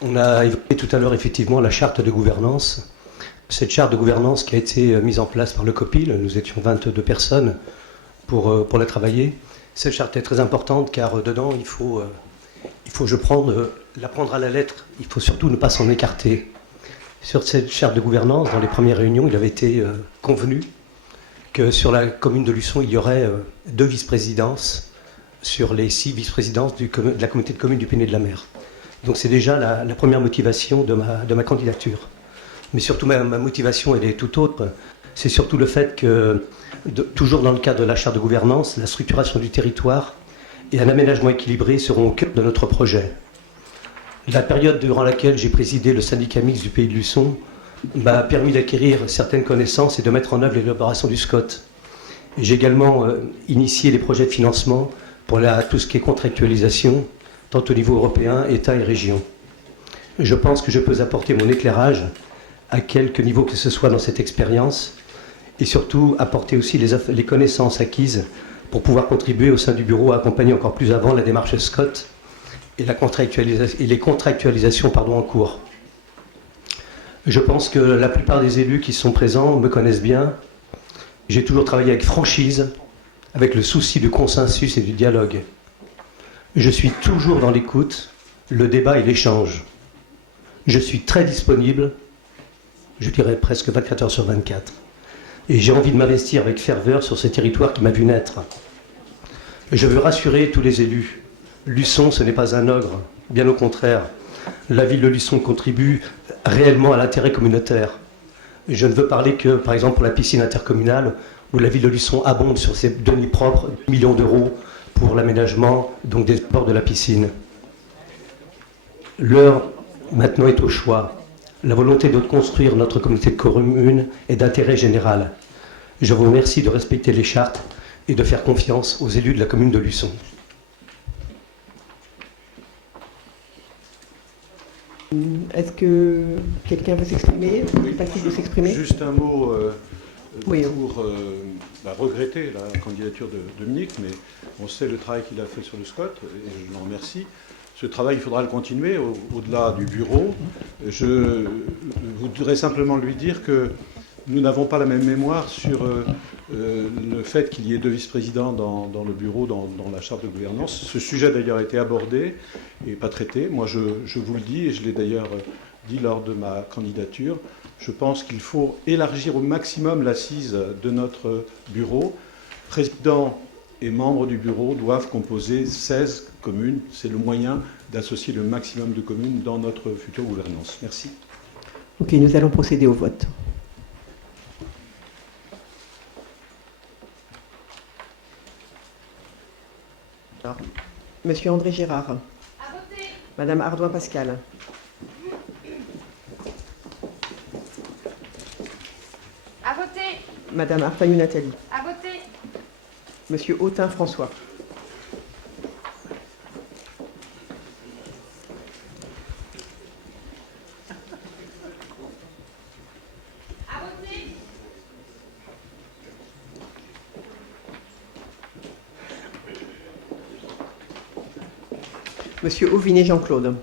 On a évoqué tout à l'heure effectivement la charte de gouvernance. Cette charte de gouvernance qui a été mise en place par le COPIL, nous étions 22 personnes pour la travailler. Cette charte est très importante car dedans il faut la prendre à la lettre. Il faut surtout ne pas s'en écarter. Sur cette charte de gouvernance, dans les premières réunions, il avait été convenu que sur la commune de Luçon, il y aurait 2 vice-présidences sur les 6 vice-présidences de la communauté de communes du Péné de la Mer. Donc c'est déjà la première motivation de ma candidature. Mais surtout ma motivation, elle est tout autre. C'est surtout le fait que, toujours dans le cadre de la charte de gouvernance, la structuration du territoire et un aménagement équilibré seront au cœur de notre projet. La période durant laquelle j'ai présidé le syndicat mixte du Pays de Luçon m'a permis d'acquérir certaines connaissances et de mettre en œuvre l'élaboration du SCOT. J'ai également initié les projets de financement pour tout ce qui est contractualisation, tant au niveau européen, État et région. Je pense que je peux apporter mon éclairage à quelque niveau que ce soit dans cette expérience et surtout apporter aussi les connaissances acquises pour pouvoir contribuer au sein du bureau à accompagner encore plus avant la démarche SCOT et les contractualisations en cours. Je pense que la plupart des élus qui sont présents me connaissent bien. J'ai toujours travaillé avec franchise, avec le souci du consensus et du dialogue. Je suis toujours dans l'écoute, le débat et l'échange. Je suis très disponible, je dirais presque 24 heures sur 24. Et j'ai envie de m'investir avec ferveur sur ce territoire qui m'a vu naître. Je veux rassurer tous les élus. Luçon, ce n'est pas un ogre, bien au contraire. La ville de Luçon contribue réellement à l'intérêt communautaire. Je ne veux parler que, par exemple, pour la piscine intercommunale, où la ville de Luçon abonde sur ses deniers propres 10 millions d'euros pour l'aménagement donc des bords de la piscine. L'heure maintenant est au choix. La volonté de construire notre communauté de communes est d'intérêt général. Je vous remercie de respecter les chartes et de faire confiance aux élus de la commune de Luçon. Est-ce que quelqu'un veut s'exprimer? Patrick veut s'exprimer? Juste un mot Oui. pour regretter la candidature de Dominique, mais on sait le travail qu'il a fait sur le SCOT, et je l'en remercie. Ce travail, il faudra le continuer au-delà du bureau. Je voudrais simplement lui dire que nous n'avons pas la même mémoire sur le fait qu'il y ait 2 vice-présidents dans le bureau, dans la charte de gouvernance. Ce sujet d'ailleurs a été abordé et pas traité. Moi, je vous le dis, et je l'ai d'ailleurs dit lors de ma candidature, je pense qu'il faut élargir au maximum l'assise de notre bureau. Président et membres du bureau doivent composer 16 communes. C'est le moyen d'associer le maximum de communes dans notre future gouvernance. Merci. Ok, nous allons procéder au vote. Alors, Monsieur André Gérard. À voter. Madame Ardouin Pascal. À voter. Madame Arpaillou Nathalie. À voter. Monsieur Autain François. À voter. Monsieur Auvinet Jean-Claude.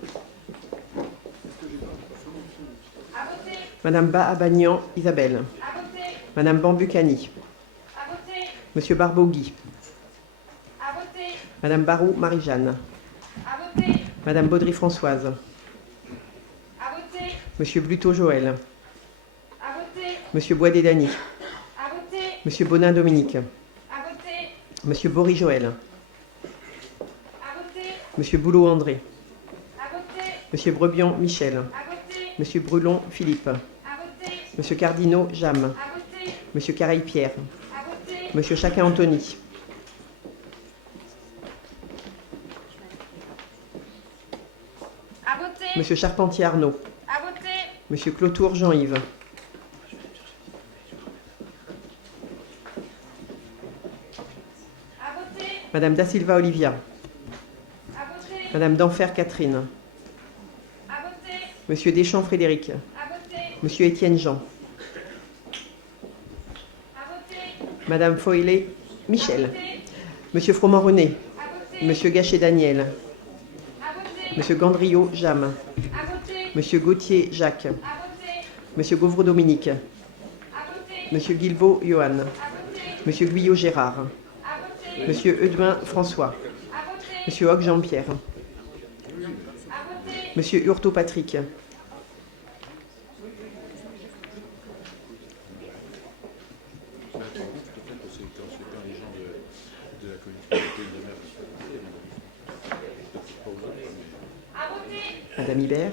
À voter. Madame Bahabagnan Isabelle. À voter. Madame Bambucani. À voter. Monsieur Barbeau Guy. À voter. Madame Barou Marie-Jeanne. À voter. Madame Baudry Françoise. À voter. Monsieur Bluteau Joël. À voter. Monsieur Boisdet Dany. À voter. Monsieur Bonin Dominique. À voter. Monsieur Bory Joël. À voter. Monsieur Boulot André. À voter. Monsieur Brebion Michel. À voter. Monsieur Brulon Philippe. À voter. Monsieur Cardinot Jam. À voter. Monsieur Careil Pierre. À voter. Monsieur Chacun Anthony. À voter. Monsieur Charpentier Arnaud. À voter. Monsieur Clotour Jean-Yves. À voter. Madame Da Silva Olivia. À voter. Madame Denfer Catherine. À voter. Monsieur Deschamps Frédéric. À voter. Monsieur Étienne Jean. À voter. Madame Foïlé Michel. À voter. Monsieur Froment René. À voter. Monsieur Gachet Daniel. À voter. Monsieur Gandriot Jam. À voter. Monsieur Gauthier Jacques. À voter. Monsieur Gauvreau Dominique. À voter. Monsieur Guilbault Johan. À voter. Monsieur Guyot Gérard. À voter. Monsieur Eudouin François. À voter. Monsieur Hoc Jean-Pierre. À voter. Monsieur Hurtaud Patrick. À voter. Madame Hibert.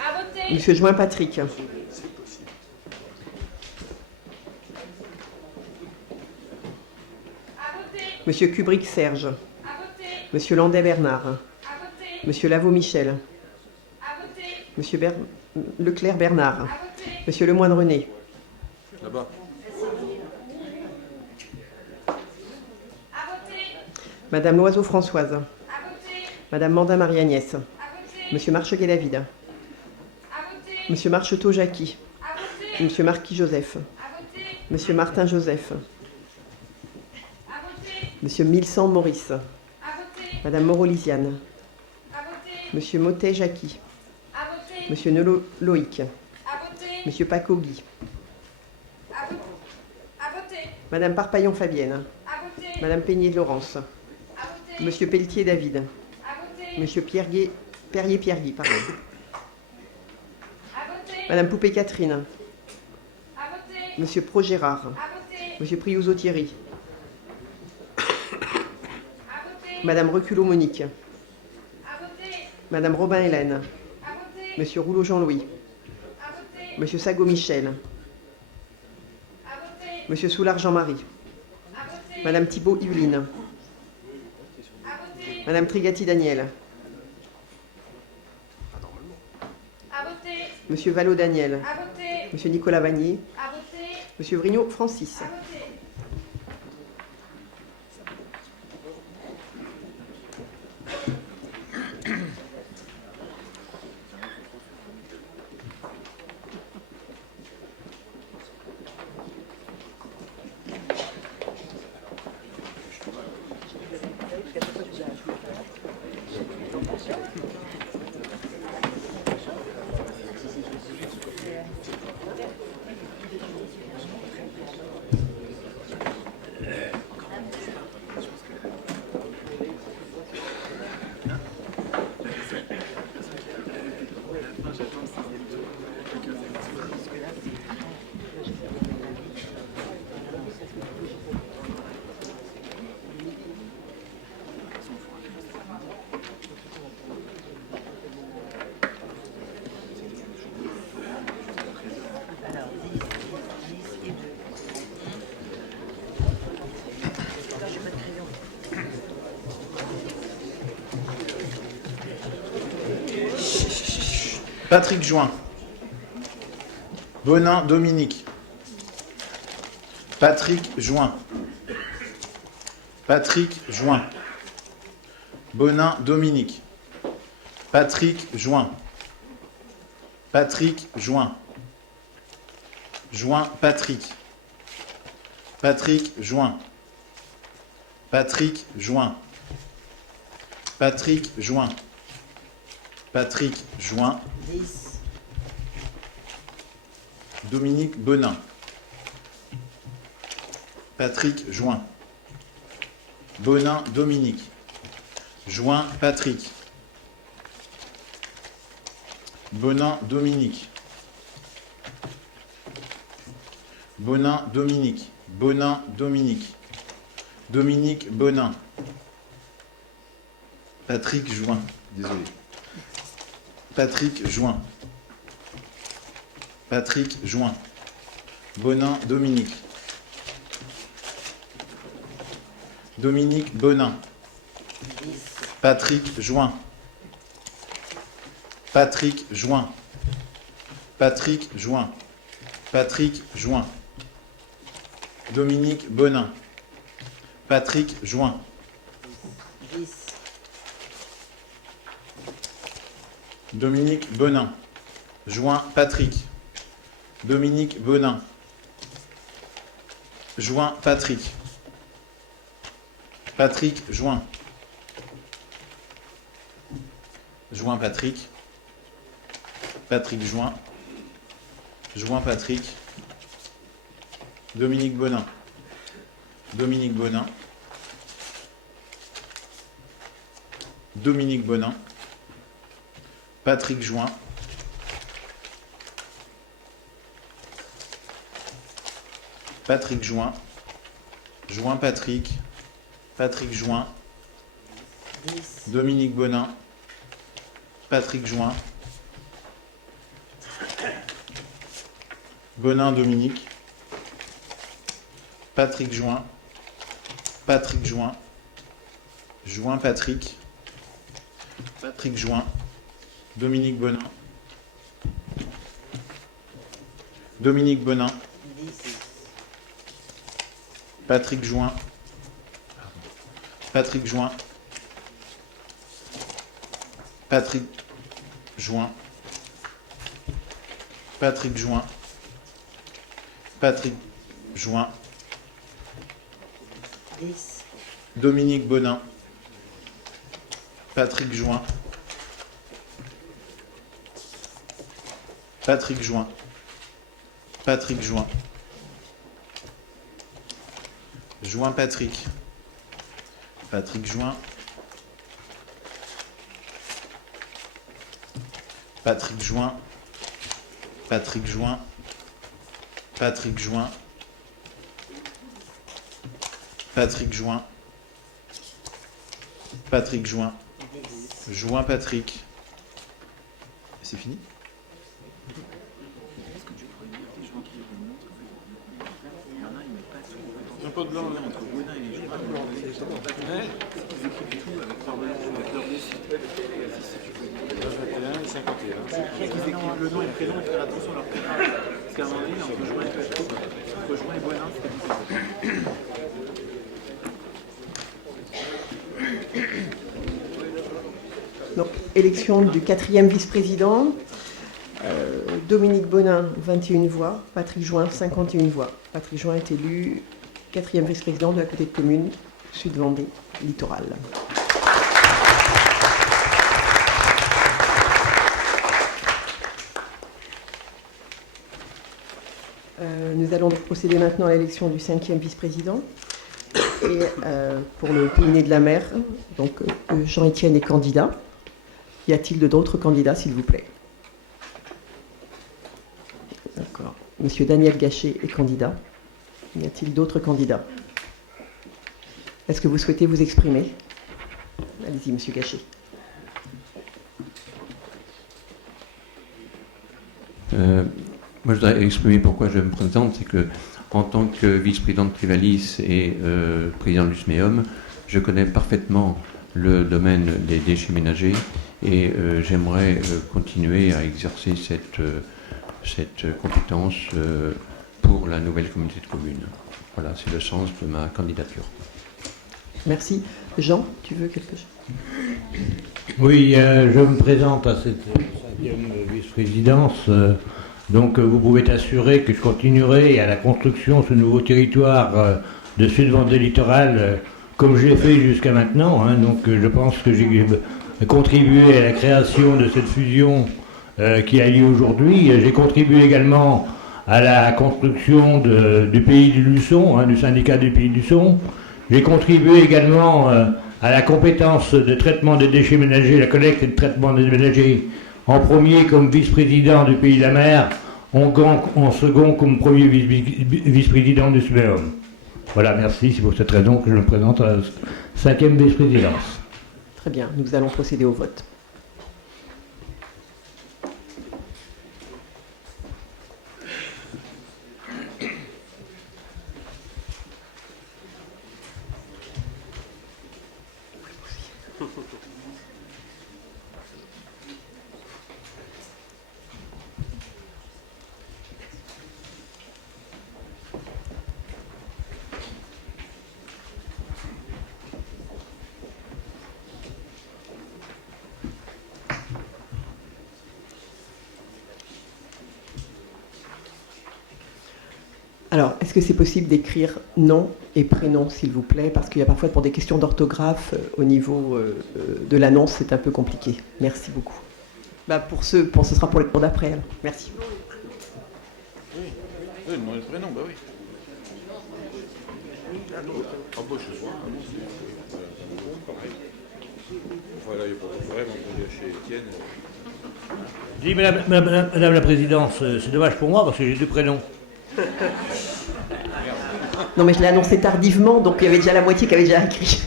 À voter. Monsieur Join Patrick. À voter. Monsieur Kubrick Serge. À voter. Monsieur Landais Bernard. À voter. Monsieur Lavaux Michel. À voter. Monsieur Leclerc Bernard. À voter. Monsieur Lemoine René. Là-bas. À voter. Madame Loiseau Françoise. À voter. Madame Mandat Marie-Agnès. À voter. Monsieur Marcheguet David. À voter. Monsieur Marcheteau Jackie. À voter. Monsieur Marquis Joseph. À voter. Monsieur Martin Joseph. À voter. Monsieur Milsan Maurice. À voter. Madame Moreau-Lisiane. À voter. Monsieur Motet Jackie. À voter. Monsieur Nelot Loïc. À voter. Monsieur Paco Guy. À voter. À voter. Madame Parpaillon Fabienne. À voter. Madame Peigné de Laurence. À voter. Monsieur Pelletier David. À voter. Monsieur Perrier pardon. À voter. Madame Poupée Catherine. À voter. Monsieur Pro Gérard. À voter. Monsieur Priouzo Thierry. À voter. Madame Reculot Monique. À voter. Madame Robin Hélène. À voter. Monsieur Rouleau Jean-Louis. À voter. Monsieur Sago Michel. À voter. Monsieur Soulard Jean-Marie. À voter. Madame Thibault Yveline. À voter. Madame Trigati Daniel. À voter. Monsieur Vallot Daniel. À voter. Monsieur Nicolas Vanier. À voter. Monsieur Vrignot Francis. À voter. Patrick Join. Bonin Dominique. Patrick Join. Patrick Join. Bonin Dominique. Patrick Join. Patrick Join. Join Patrick. Patrick Join. Patrick Join. Patrick Join. Patrick Join. 10. Dominique Bonin. Patrick Join. Bonin Dominique. Join Patrick. Bonin Dominique. Bonin Dominique. Bonin Dominique. Dominique Bonin. Patrick Join. Désolé. Patrick Join. Patrick Join. Bonin Dominique. Dominique Bonin. Patrick Join. Patrick Join. Patrick Join. Patrick Join. Dominique Bonin. Patrick Join. 10. Dominique Bonin. Join Patrick. Dominique Bonin. Joint Patrick. Patrick Joint. Joint Patrick. Patrick Joint. Joint Patrick. Dominique Bonin. Dominique Bonin. Dominique Bonin. Patrick Joint. Patrick Joint. Joint Patrick. Patrick Joint. Dominique Bonin. Patrick Joint. Bonin Dominique. Patrick Joint. Patrick Joint. Joint Patrick. Patrick Joint. Dominique Bonin. Dominique Bonin. Patrick Joint. Patrick Joint. Patrick Joint. Patrick Joint. Patrick Joint. Dominique Bonin. Patrick Joint. Patrick Joint. Patrick Joint. Joint Patrick. Patrick Joint. Patrick Joint. Patrick Joint. Patrick Joint. Patrick Joint. Patrick Joint. Joint Patrick. C'est fini? Un peu de blanc là entre Bonin et Joint. Ils écrivent tout avec leur leur dessus. 21 et 51. Ils écrivent le nom et le prénom et faire attention à leur prénom. Parce qu'à un moment donné, entre Joint et Patrick, entre Joint et Bonin, c'était difficile. Donc, élection du 4e vice-président. Dominique Bonin, 21 voix. Patrick Joint, 51 voix. Patrick Joint est élu 4e vice-président de la communauté de communes Sud-Vendée Littoral. Nous allons donc procéder maintenant à l'élection du 5e vice-président. Et pour le cabinet de la mer, donc Jean-Étienne est candidat. Y a-t-il d'autres candidats, s'il vous plaît? D'accord. Monsieur Daniel Gachet est candidat. Y a-t-il d'autres candidats? Est-ce que vous souhaitez vous exprimer? Allez-y, monsieur Gachet. Moi, je voudrais exprimer pourquoi je me présente. C'est que, en tant que vice-président de Trivalis et président du SMEOM, je connais parfaitement le domaine des déchets ménagers et j'aimerais continuer à exercer cette compétence pour la nouvelle communauté de communes. Voilà, c'est le sens de ma candidature. Merci. Jean, tu veux quelque chose? Oui, je me présente à cette 5e vice-présidence. Donc vous pouvez assurer que je continuerai à la construction de ce nouveau territoire de Sud-Vendée Littoral comme je l'ai fait jusqu'à maintenant. Donc je pense que j'ai contribué à la création de cette fusion qui a lieu aujourd'hui. J'ai contribué également à la construction du Pays du Luçon, du syndicat du Pays du Luçon. J'ai contribué également à la compétence de traitement des déchets ménagers, la collecte et le traitement des déchets ménagers, en premier comme vice-président du Pays de la Mer, en second comme premier vice-président du SMEOM. Voilà, merci. C'est pour cette raison que je me présente à la 5e vice-présidence. Très bien, nous allons procéder au vote. Alors, est-ce que c'est possible d'écrire nom et prénom, s'il vous plaît? Parce qu'il y a parfois, pour des questions d'orthographe, au niveau de l'annonce, c'est un peu compliqué. Merci beaucoup. Bah, ce sera pour les cours d'après. Alors. Merci. Oui, le nom et le prénom, bah oui. Ah bah je vois, voilà, il n'y a pas de problème, on peut dire chez Étienne. Je dis, Madame la Présidente, c'est dommage pour moi parce que j'ai deux prénoms. Non, mais je l'ai annoncé tardivement, donc il y avait déjà la moitié qui avait déjà écrit.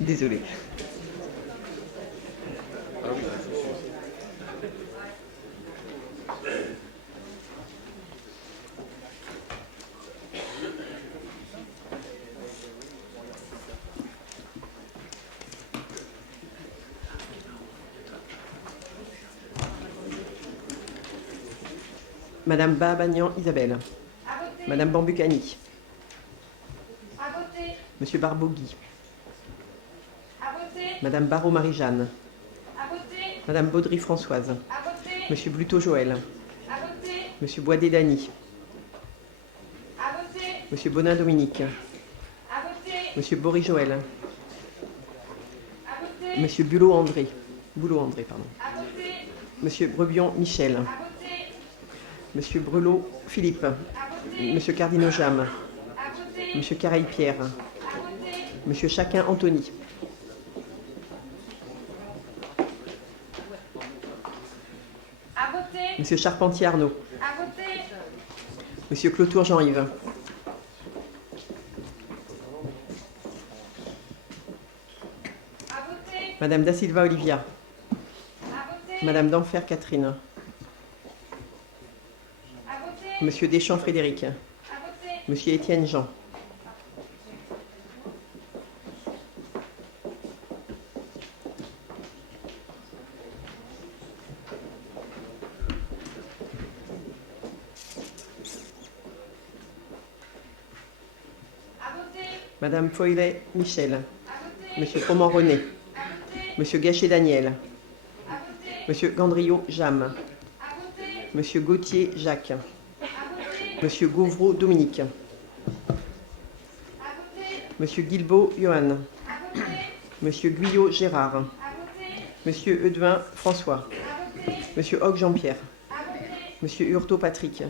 Désolée. Ah oui, c'est sûr. Madame Babagnan Isabelle. Madame Bambucani. Monsieur Barbogui. Madame Barrault Marie-Jeanne. Madame Baudry Françoise. Monsieur Bluteau Joël. Monsieur Boisdet Dany. Monsieur Bonin Dominique. Monsieur Boris Joël. Monsieur Bulot André. Pardon. Monsieur Brebion Michel. Monsieur Brelot Philippe. Monsieur Cardinaux Jam. Monsieur Careil Pierre. Monsieur Chacun Anthony. Monsieur Charpentier Arnaud. Monsieur Clotour Jean-Yves. Madame Da Silva Olivia. Madame d'Enfer Catherine. Monsieur Deschamps Frédéric. Monsieur Étienne Jean. Madame Foylet Michel. Monsieur Froment René. Monsieur Gachet Daniel. Monsieur Gandriot Jam. Monsieur Gauthier Jacques. Monsieur Gauvreau Dominique. Monsieur Guilbault Johan. Monsieur Guyot Gérard. Monsieur Eudevin François. Monsieur Hoc Jean-Pierre. Monsieur Hurtaud Patrick.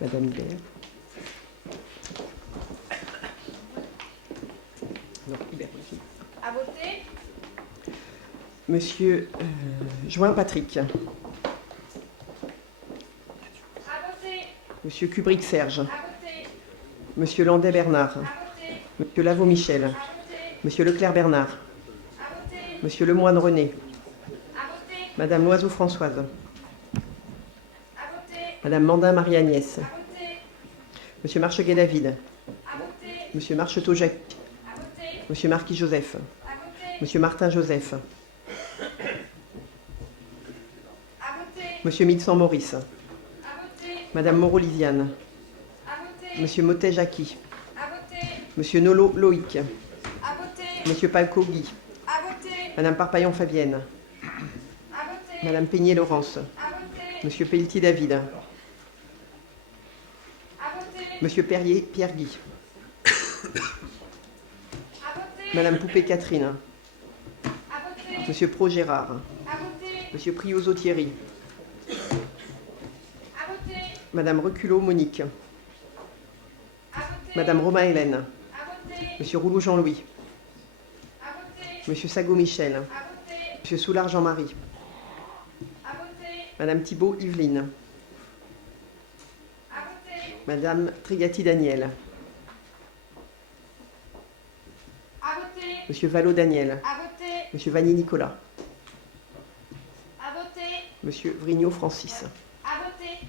Madame Hubert. Non, Hubert aussi. À voter. Monsieur Join Patrick. À voter. Monsieur Kubrick Serge. À voter. Monsieur Landais Bernard. À voter. Monsieur Lavaux Michel. À voter. Monsieur Leclerc Bernard. À voter. Monsieur Lemoine René. À voter. Madame Loiseau Françoise. À voter. Madame Mandin Marie-Agnès. À voter. Monsieur Marcheguet David. À voter. Monsieur Marcheteau Jacques. À voter. Monsieur Marquis Joseph. À voter. Monsieur Martin Joseph. À voter. Monsieur Midsan Maurice. À voter. Madame Moreau Lisiane. À voter. Monsieur Motet Jackie. À voter. Monsieur Nolo Loïc. À voter. Monsieur Palco Guy. À voter. Madame Parpaillon Fabienne. À voter. Madame Peigné Laurence. À voter. Monsieur Pelletier David. À voter. Monsieur Perrier Pierre Guy. À voter. Madame Poupée Catherine. À voter. Monsieur Pro Gérard. À voter. Monsieur Prioso Thierry. À voter. Madame Reculot Monique. À voter. Madame Romain Hélène. À voter. Monsieur Rouleau Jean-Louis. À voter. Monsieur Sago Michel. À voter. Monsieur Soulard Jean-Marie. À voter. Madame Thibault Yveline. À voter. Madame Trigati Daniel. À voter. Monsieur Vallot Daniel. À voter. Monsieur Vanny Nicolas. À voter. Monsieur Vrignot Francis. À voter.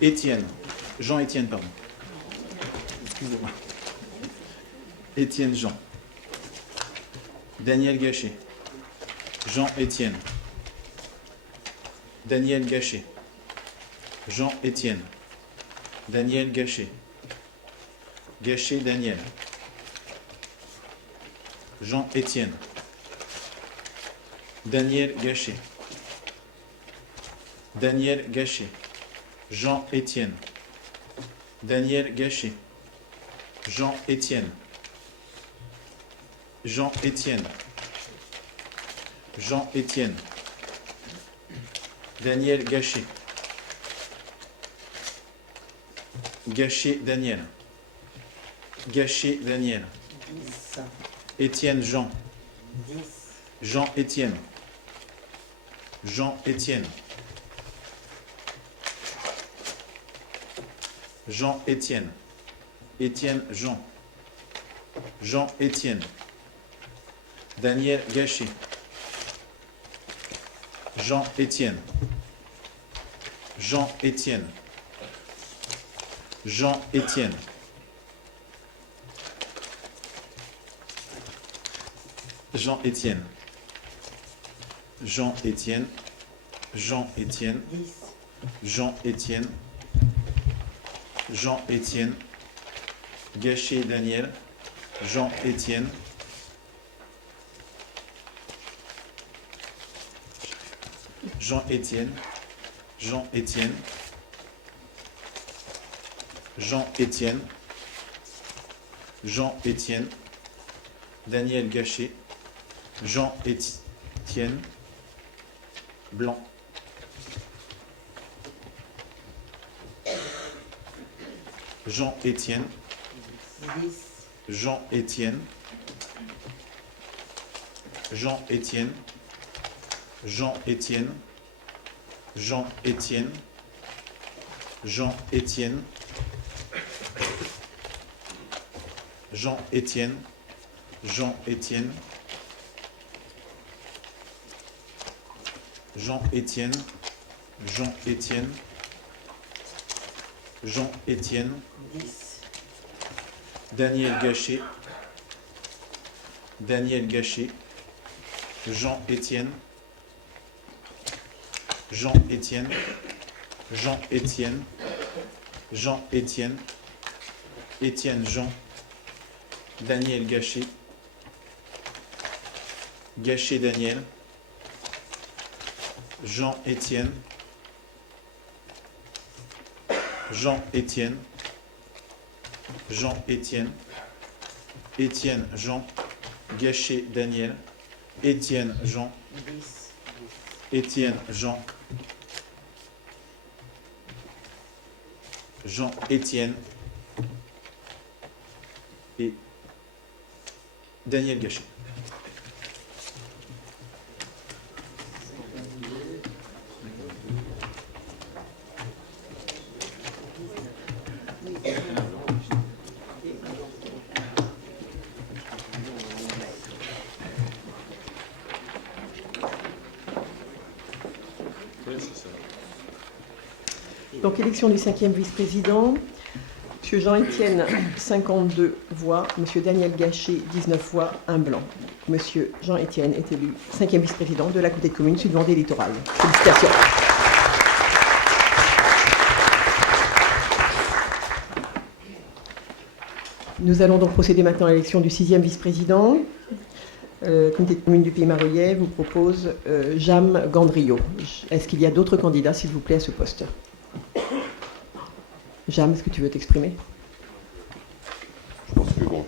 Étienne. Jean-Étienne, pardon. Excusez-moi. Étienne Jean. Daniel Gachet. Jean-Étienne. Daniel Gachet. Jean-Étienne. Daniel Gachet. Gachet Daniel. Jean-Étienne. Daniel Gachet. Daniel Gachet. Jean-Étienne. Daniel Gachet. Jean-Étienne. Jean-Étienne. Jean-Étienne. Daniel Gachet. Gachet Daniel. Gachet Daniel. Étienne Jean. Jean-Étienne. Jean-Étienne. Jean-Étienne. Étienne Jean. Jean-Étienne. Daniel Gachet. Jean-Étienne. Jean-Étienne. Jean-Étienne. Jean-Étienne. Jean-Étienne. Jean-Étienne. Jean-Étienne. Jean-Étienne. Gachet Daniel. Jean-Étienne. Jean-Étienne. Jean-Étienne. Jean-Étienne. Jean-Étienne. Daniel Gachet. Jean-Étienne. Blanc. Jean-Étienne. Jean-Étienne. Jean-Étienne. Jean-Étienne. Jean-Étienne. Jean-Étienne. Jean-Étienne. Jean-Étienne. Jean-Étienne. Jean-Étienne. Jean-Étienne. Daniel Gachet. Daniel Gachet. Jean-Étienne. Jean-Étienne. Jean-Étienne. Jean-Étienne. Étienne Jean. Daniel Gachet. Gachet Daniel. Jean-Étienne. Jean-Étienne. Jean-Étienne. Étienne Jean. Gachet Daniel. Étienne Jean. Étienne Jean. Jean-Étienne. Et Daniel Gachet. Donc, élection du 5e vice-président. M. Jean-Étienne, 52 voix. M. Daniel Gachet, 19 voix, 1 blanc. M. Jean-Étienne est élu 5e vice-président de la communauté de communes Sud-Vendée littorale. Félicitations. Nous allons donc procéder maintenant à l'élection du 6e vice-président. Comité de communes du Pays Marolles vous propose Jam Gandrio. Est-ce qu'il y a d'autres candidats, s'il vous plaît, à ce poste? Jam, est-ce que tu veux t'exprimer? Je pense que bon,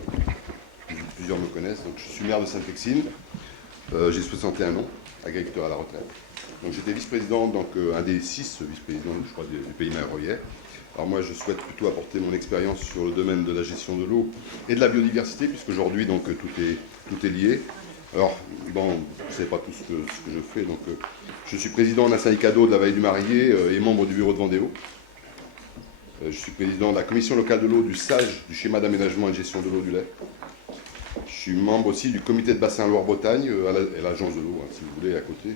plusieurs me connaissent. Donc, je suis maire de Sainte-Exine. J'ai 61 ans, agriculteur à la retraite. Donc j'étais vice-président, donc un des 6 vice-présidents, je crois, du Pays Marolles. Alors moi, je souhaite plutôt apporter mon expérience sur le domaine de la gestion de l'eau et de la biodiversité, puisqu'aujourd'hui, donc tout est lié. Alors, bon, vous ne savez pas tout ce que je fais. Donc, je suis président d'un syndicat d'eau de la vallée du Marrier et membre du bureau de Vendéo. Je suis président de la commission locale de l'eau du SAGE, du schéma d'aménagement et de gestion de l'eau du lait. Je suis membre aussi du comité de bassin Loire-Bretagne, à l'agence de l'eau, si vous voulez, à côté.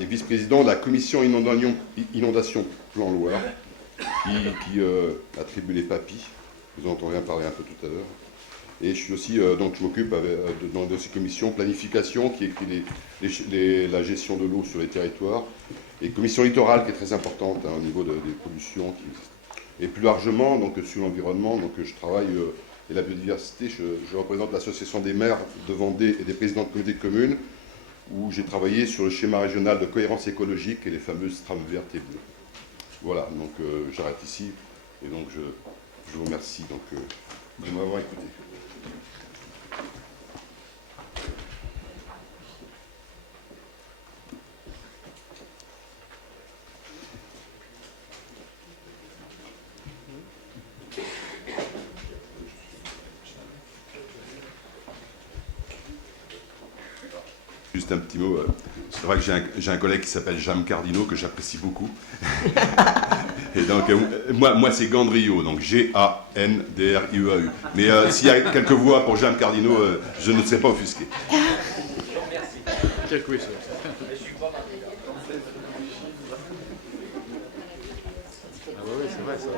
Et vice-président de la commission inondation Plan Loire. qui attribue les papilles. Vous en entendrez parler un peu tout à l'heure. Et je suis aussi, donc je m'occupe de ces commissions, planification, qui écrit la gestion de l'eau sur les territoires, et commission littorale, qui est très importante au niveau des pollutions qui existent. Et plus largement, donc, sur l'environnement, donc, je travaille et la biodiversité, je représente l'association des maires de Vendée et des présidents de communautés de communes, où j'ai travaillé sur le schéma régional de cohérence écologique et les fameuses trames vertes et bleues. Voilà, donc j'arrête ici, et donc je vous remercie donc, de m'avoir écouté. Juste un petit mot. C'est vrai que j'ai un collègue qui s'appelle Jam Cardino, que j'apprécie beaucoup. Et donc, moi c'est Gandrio, donc G-A-N-D-R-I-E-A-U. Mais s'il y a quelques voix pour Jam Cardino, je ne sais pas offusquer. Quel quiz. Ah oui, c'est vrai ça.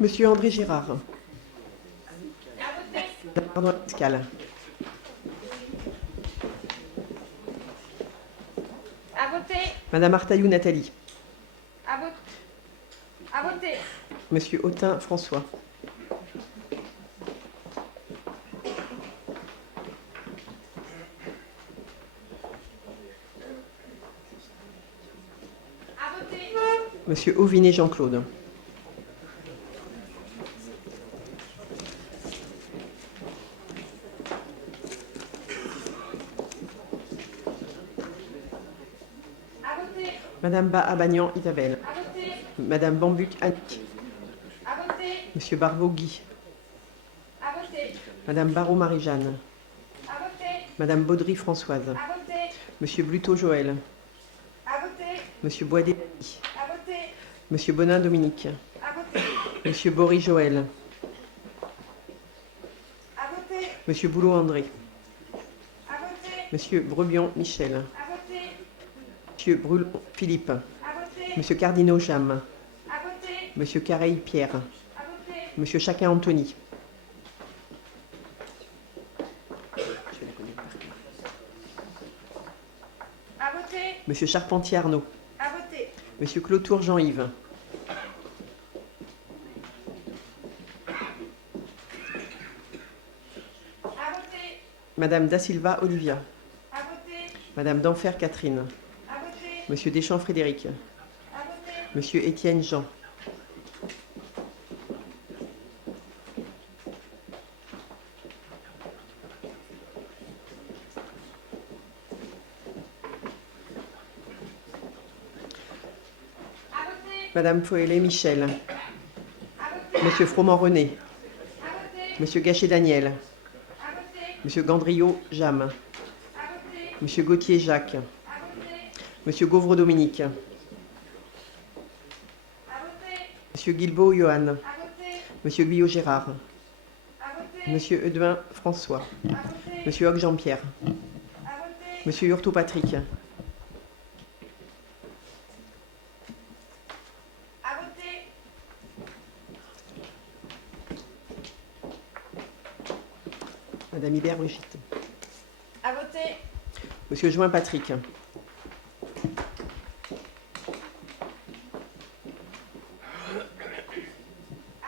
Monsieur André Girard. Pardon, fiscale. À voter. Madame Artaillou Nathalie. À voter. Monsieur Autain François. À voter. Monsieur Auvinet Jean-Claude. Madame Ba-Abagnan Isabelle. Madame Bambuc Annick. Monsieur Barbeau Guy. Madame Barrault Marie-Jeanne. Madame Baudry Françoise. Monsieur Bluteau Joël. Monsieur Boisdet Dany. Monsieur Bonin Dominique. Monsieur Bory Joël. Monsieur Boulot André. Monsieur Brebion Michel. Monsieur Brulon Philippe. Monsieur Cardinaux Jam. Monsieur Careil Pierre. Monsieur Chacun Anthony. Monsieur Charpentier Arnaud. Monsieur Clotour Jean-Yves. Madame Da Silva Olivia. Madame Denfer Catherine. Monsieur Deschamps Frédéric. Monsieur Étienne Jean. Madame Foélé Michel. Monsieur Froment René. Monsieur Gachet Daniel. Monsieur Gandriot Jam. Monsieur Gauthier Jacques. Monsieur Gauvreau Dominique. À voter. Monsieur Guilbault Johan. À voter. Monsieur Guyot Gérard. À voter. Monsieur Edouin François. À voter. Monsieur Hoc Jean-Pierre. À voter. Monsieur Hurtaud Patrick. À voter. Madame Hibert Brigitte. À voter. Monsieur Join Patrick. À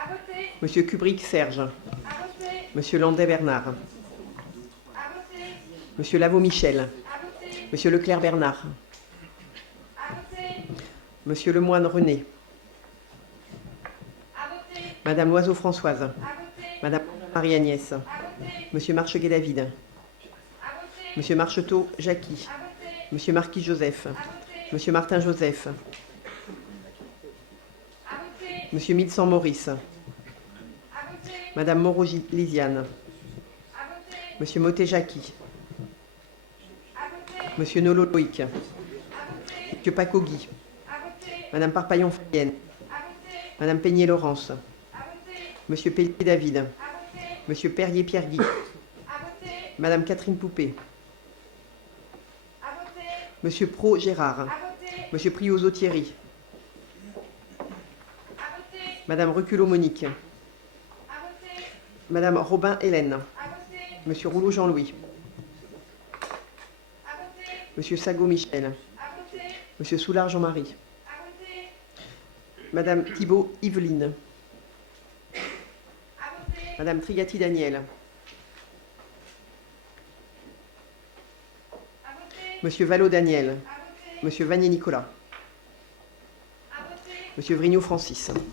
voter. Monsieur Kubrick Serge. À voter. Monsieur Landais Bernard. À voter. Monsieur Lavaux Michel. À voter. Monsieur Leclerc Bernard. À voter. Monsieur Lemoine René. À voter. Madame Loiseau Françoise. À voter. Madame Marie-Agnès. À voter. Monsieur Marcheguet David. À voter. Monsieur Marcheteau Jackie. À voter. Monsieur Marquis Joseph. À voter. Monsieur Martin Joseph. À voter. Monsieur Milsan Maurice. À voter. Madame Moreau Lisiane. À voter. Monsieur Motet Jackie. À voter. Monsieur Nolo Loïc. À voter. Monsieur Paco Guy. À voter. Madame Parpaillon Fabienne. À voter. Madame Peigné Laurence. À voter. Monsieur Pellier David. À voter. Monsieur Perrier Pierre Guy. À voter. Madame Catherine Poupée. À voter. Monsieur Pro Gérard. À voter. Monsieur Prioso Thierry. À voter. Madame Reculot Monique. À voter. Madame Robin Hélène. À voter. Monsieur Rouleau Jean-Louis. À voter. Monsieur Sago Michel. À voter. Monsieur Soulard Jean-Marie. À voter. Madame Thibault Yveline. À voter. Madame Trigati Daniel. À voter. Monsieur Vallot Daniel. À voter. Monsieur Vanier Nicolas. À voter. Monsieur Vrignot Francis. À voter.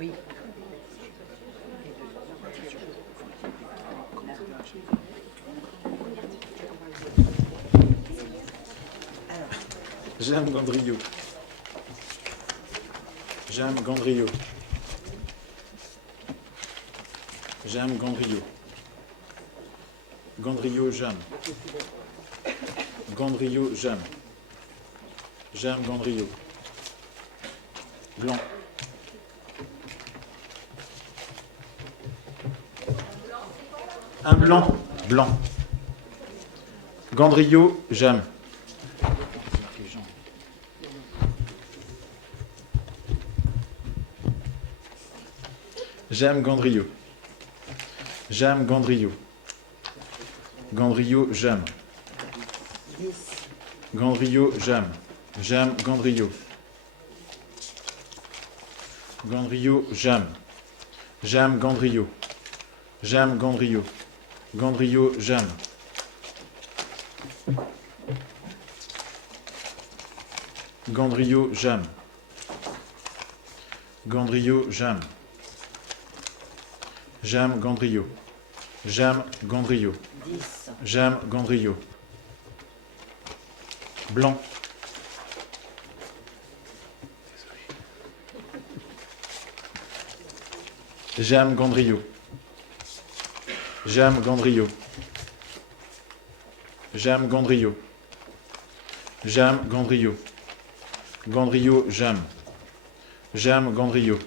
Oui. Jeanne Gondriot. Jeanne Gondriot. Jeanne Gondriot. Gondriot Jeanne. Gondriot Jeanne. Jeanne Gondriot. Blanc. Un blanc. Blanc. Gondriot Jeanne. Jeanne Gondriot. Jeanne Gondriot. Gondriot Jeanne. Gondriot Jeanne. Jeanne Gondriot. Gondriot Jeanne. Jeanne Gondriot. Jeanne Gondriot. Gondriot Jeanne. Gondriot Jeanne. Gondriot Jeanne. Jeanne Gondriot. Jeanne Gondriot. Jeanne Gondriot. Blanc. Jeanne Gondriot. Jeanne Gondriot. Jeanne Gondriot. Jeanne Gondriot. Gondriot Jeanne. Jeanne Gondriot.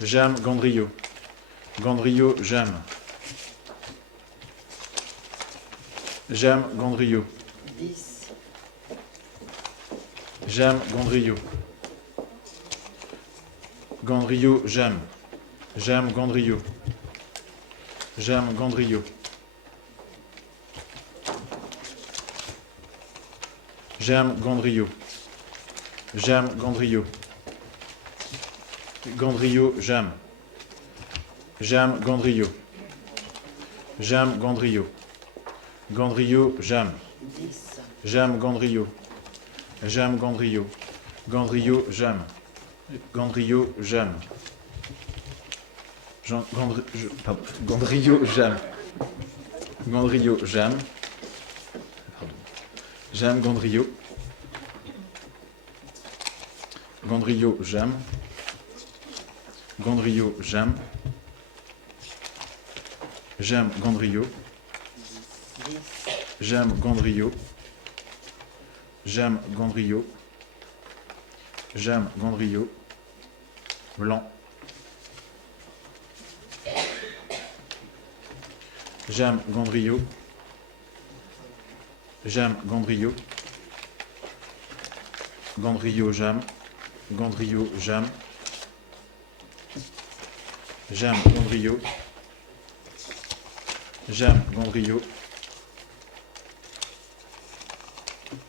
Jeanne Gondriot. Gondriot Jeanne. Jeanne Gondriot. Jeanne Gondriot. Gondriot Jeanne. Jeanne Gondriot. J'aime Gondrio. J'aime Gondrio. J'aime Gondrio. Gondrio, j'aime. J'aime Gondrio. J'aime Gondrio. Gondrio, j'aime. J'aime Gondrio. J'aime Gondrio. Gondrio, j'aime. Gondrio, j'aime. Gondrio, j'aime. Gondrio, j'aime. Pardon. J'aime Gondrio. Gondrio, j'aime. Gondrio, j'aime. J'aime Gondrio. J'aime Gondrio. J'aime Gondrio. J'aime Gondrio. Blanc. J'aime Gondrio. J'aime Gondrio. Gondrio, j'aime. Gondrio, j'aime. J'aime Gondrio. J'aime Gondrio.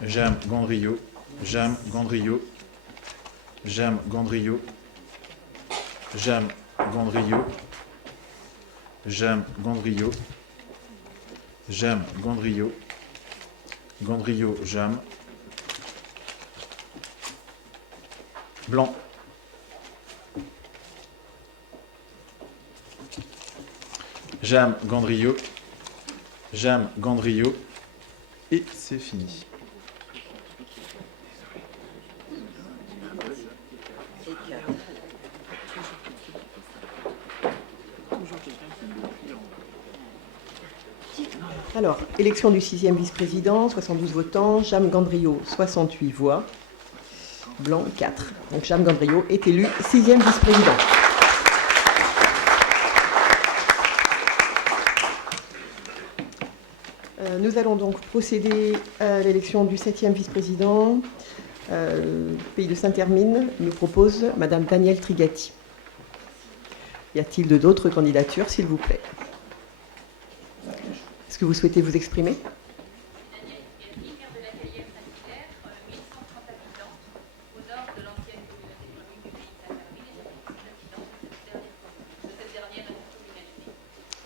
J'aime Gondrio. J'aime Gondrio. J'aime Gondrio. J'aime Gondrio. J'aime Gondrio. J'aime Gondrio. Gondrio, j'aime. Blanc. J'aime Gondrio. J'aime Gondrio. Et c'est fini. Alors, élection du 6e vice-président, 72 votants, Jam Gandrio, 68 voix, blanc 4. Donc Jam Gandrio est élu 6e vice-président. Nous allons donc procéder à l'élection du 7e vice-président. Pays de Saint-Hermine nous propose Madame Danielle Trigati. Y a-t-il d'autres candidatures, s'il vous plaît? Est-ce que vous souhaitez vous exprimer?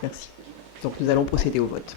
Merci. Donc nous allons procéder au vote.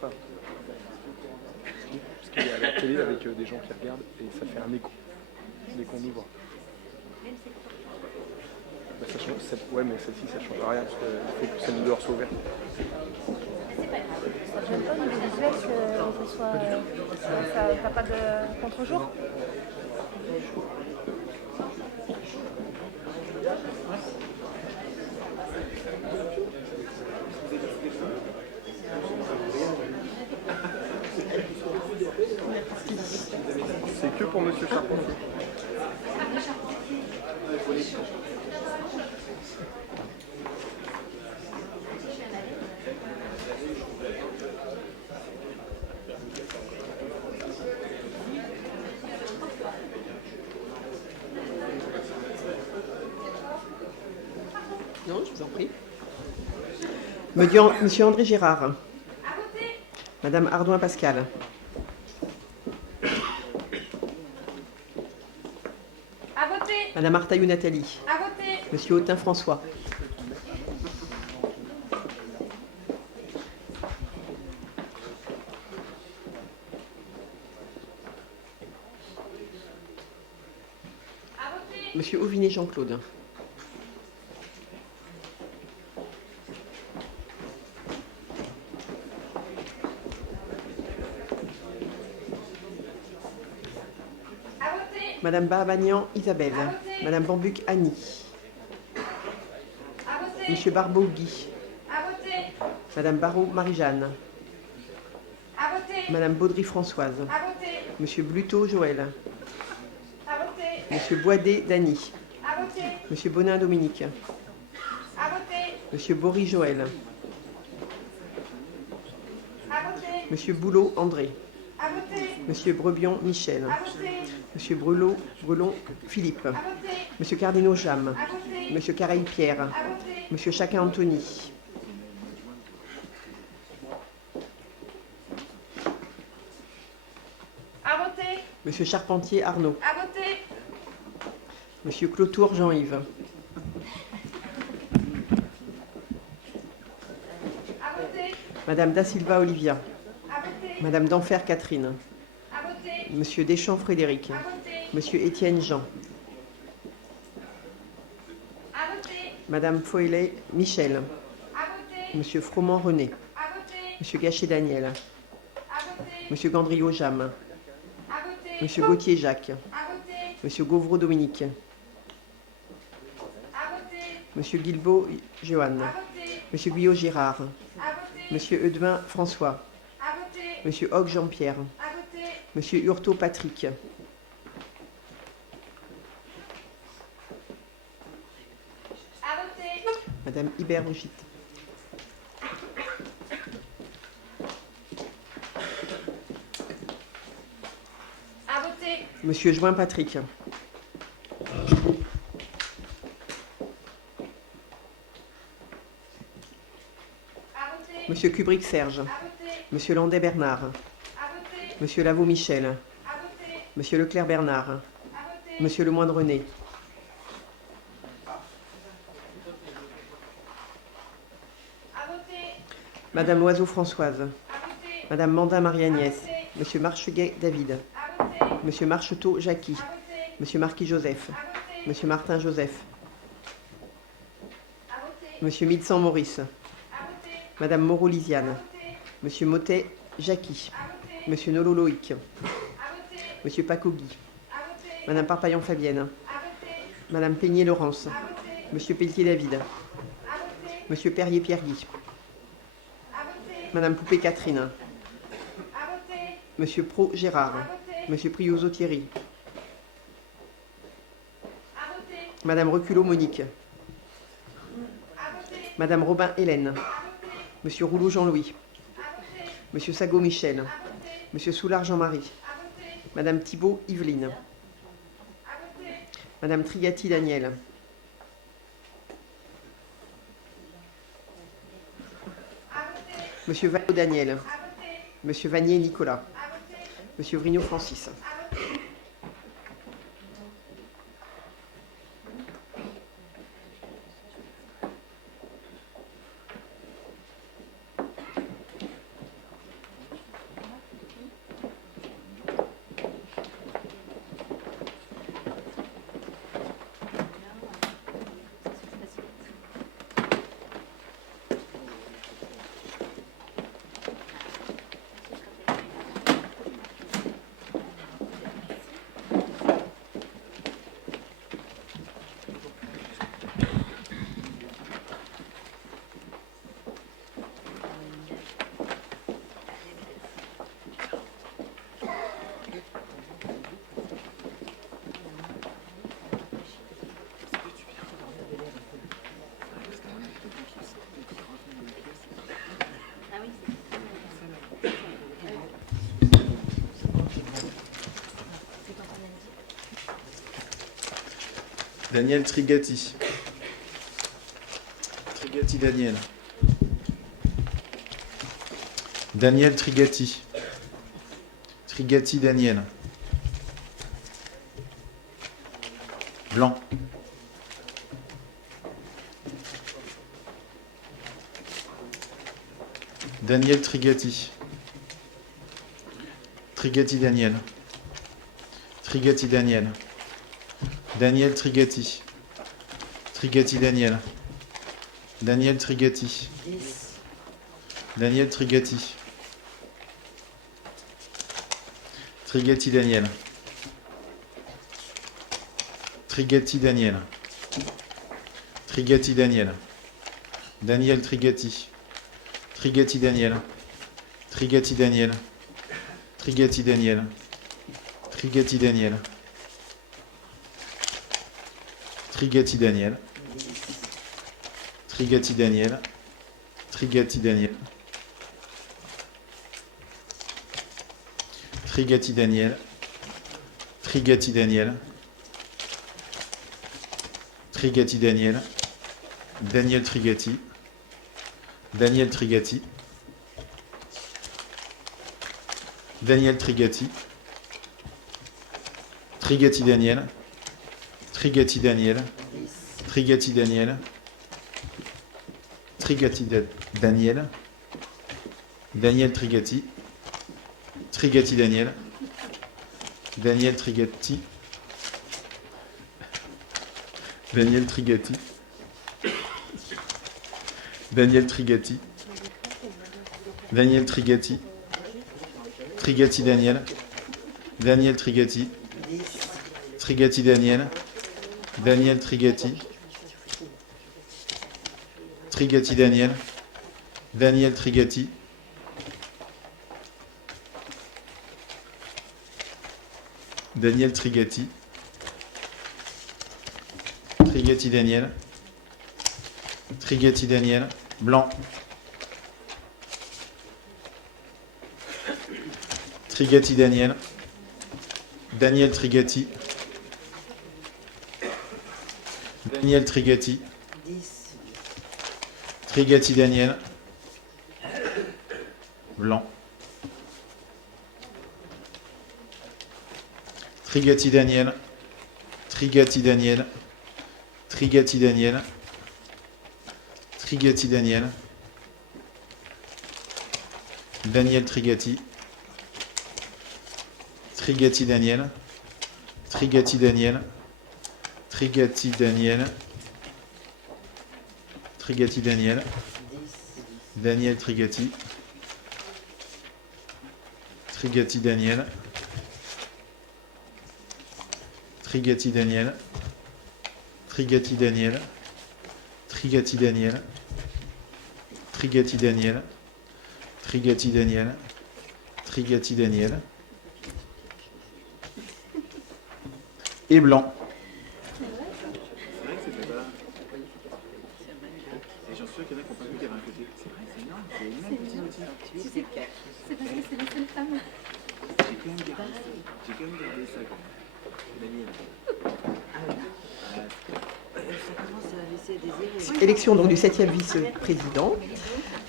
pas. Parce qu'il est à la télé avec des gens qui regardent et ça fait un écho dès qu'on ouvre. Bah, ça change, ouais, mais celle-ci ça change rien parce qu'il faut que celle de dehors soit ouverte. Ça te gêne pas au niveau visuel que ce soit. T'as pas de contre-jour? C'est que pour Monsieur Charpentier. Non, je vous en prie. Monsieur André Gérard. Madame Ardouin Pascal. À voter. Madame Artaillou Nathalie. À voter. Monsieur Autain François. Monsieur Auvinet Jean-Claude. Madame Babagnan Isabelle. Madame Bambuc Annie. Monsieur Barbeau Guy. Madame Barrault Marie-Jeanne. Madame Baudry Françoise. Monsieur Bluteau Joël. Monsieur Boidet Dany. Monsieur Bonin Dominique. Monsieur Bory Joël. Monsieur Boulot André. Monsieur Brebion Michel. Monsieur Brelon Philippe. Monsieur Cardinaux Jam. Monsieur Careil Pierre. Monsieur Chacun Anthony. Monsieur Charpentier Arnaud. Monsieur Clotour Jean-Yves. Madame Da Silva Olivia. Madame Denfer Catherine. Monsieur Deschamps Frédéric. Monsieur Étienne Jean. Madame Foilet Michel. Monsieur Froment René. Monsieur Gachet Daniel. Monsieur Gandriot Jam. Monsieur Gauthier Jacques. Monsieur Gauvreau Dominique. Monsieur Guilbault Johan. Monsieur Guyot Gérard. Monsieur Eudevin François. Monsieur Hoc Jean-Pierre. Monsieur Hurtaud Patrick. Madame Hibert Brigitte. Monsieur Join Patrick. Monsieur Kubrick Serge. Monsieur Landais Bernard. Monsieur Lavaux Michel. Monsieur Leclerc Bernard. Monsieur Lemoine René. Madame Loiseau Françoise. Madame Mandin Marie-Agnès. Monsieur Marcheguet David. Monsieur Marcheteau Jackie. Monsieur Marquis Joseph. Monsieur Martin Joseph. Monsieur Midsan Maurice. Madame Moreau Lisiane. Monsieur Motet Jackie. Monsieur Nolo Loïc. Monsieur Paco Guy. Madame Parpaillon Fabienne. Madame Peigné Laurence. Monsieur Pelletier David. Monsieur Perrier Pierre Guy. Madame Poupée Catherine. Monsieur Pro Gérard. Monsieur Prioso Thierry. Madame Reculot Monique. Madame Robin Hélène. Monsieur Rouleau Jean-Louis. Monsieur Sago Michel. Monsieur Soulard Jean-Marie. Madame Thibault Yveline. Madame Trigati Daniel. Monsieur Vallot Daniel. Monsieur Vanier Nicolas. Monsieur Vrigno Francis. Daniel Trigati. Trigati Daniel. Daniel Trigati. Trigati Daniel. Blanc. Daniel Trigati. Trigati Daniel. Trigati Daniel. Daniel Trigati. Trigati Daniel. Daniel Trigati. Daniel Trigati. Trigati Daniel. Trigati Daniel. Trigati Daniel. Daniel Trigati. Trigati Daniel. Trigati Daniel. Trigati Daniel. Trigati Daniel. Trigati Daniel. Trigati Daniel. Trigati Daniel. Trigati Daniel. Trigati Daniel. Trigati Daniel. Daniel Trigati. Daniel Trigati. Daniel Trigati. Trigati Daniel. Trigati Daniel. Trigati Daniel. Trigati Daniel. Daniel Trigati. Trigati Daniel. Daniel Trigati. Daniel Trigati. Daniel Trigati. Daniel Trigati. Trigati Daniel. Daniel Trigati. Trigati Daniel. Daniel Trigati. Trigati Daniel. Daniel Trigati. Daniel Trigati. Trigati Daniel. Trigati Daniel. Blanc. Trigati Daniel. Daniel Trigati. Daniel Trigati. Trigati Daniel. Blanc. Trigati Daniel. Trigati Daniel. Trigati Daniel. Trigati Daniel. Daniel Trigati. Trigati Daniel. Trigati Daniel. Trigati Daniel. Trigati Daniel. Daniel Trigati. Trigati Daniel. Trigati Daniel. Trigati Daniel. Trigati Daniel. Trigati Daniel. Trigati Daniel. Trigati Daniel. Et blanc. C'est vrai que c'était pas. Et j'en suis sûr qu'il y en a qui n'ont pas vu qu'il y avait un côté. C'est vrai, c'est énorme. Il y a une même petite outil. C'est parce que c'est la seule femme. J'ai quand même gardé ça. Daniel. Ça commence à laisser désirer. Élection donc du 7e vice-président,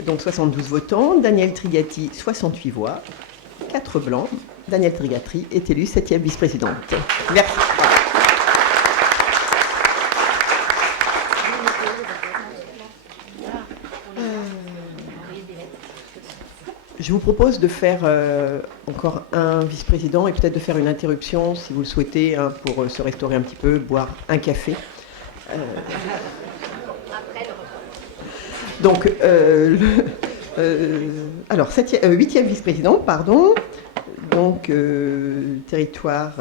donc 72 votants, Daniel Trigati 68 voix, 4 blancs. Daniel Trigati est élu 7e vice-présidente. Merci. Je vous propose de faire encore un vice-président et peut-être de faire une interruption, si vous le souhaitez, hein, pour se restaurer un petit peu, boire un café. Donc, alors, 8e vice-président, pardon. Donc, ex-territoire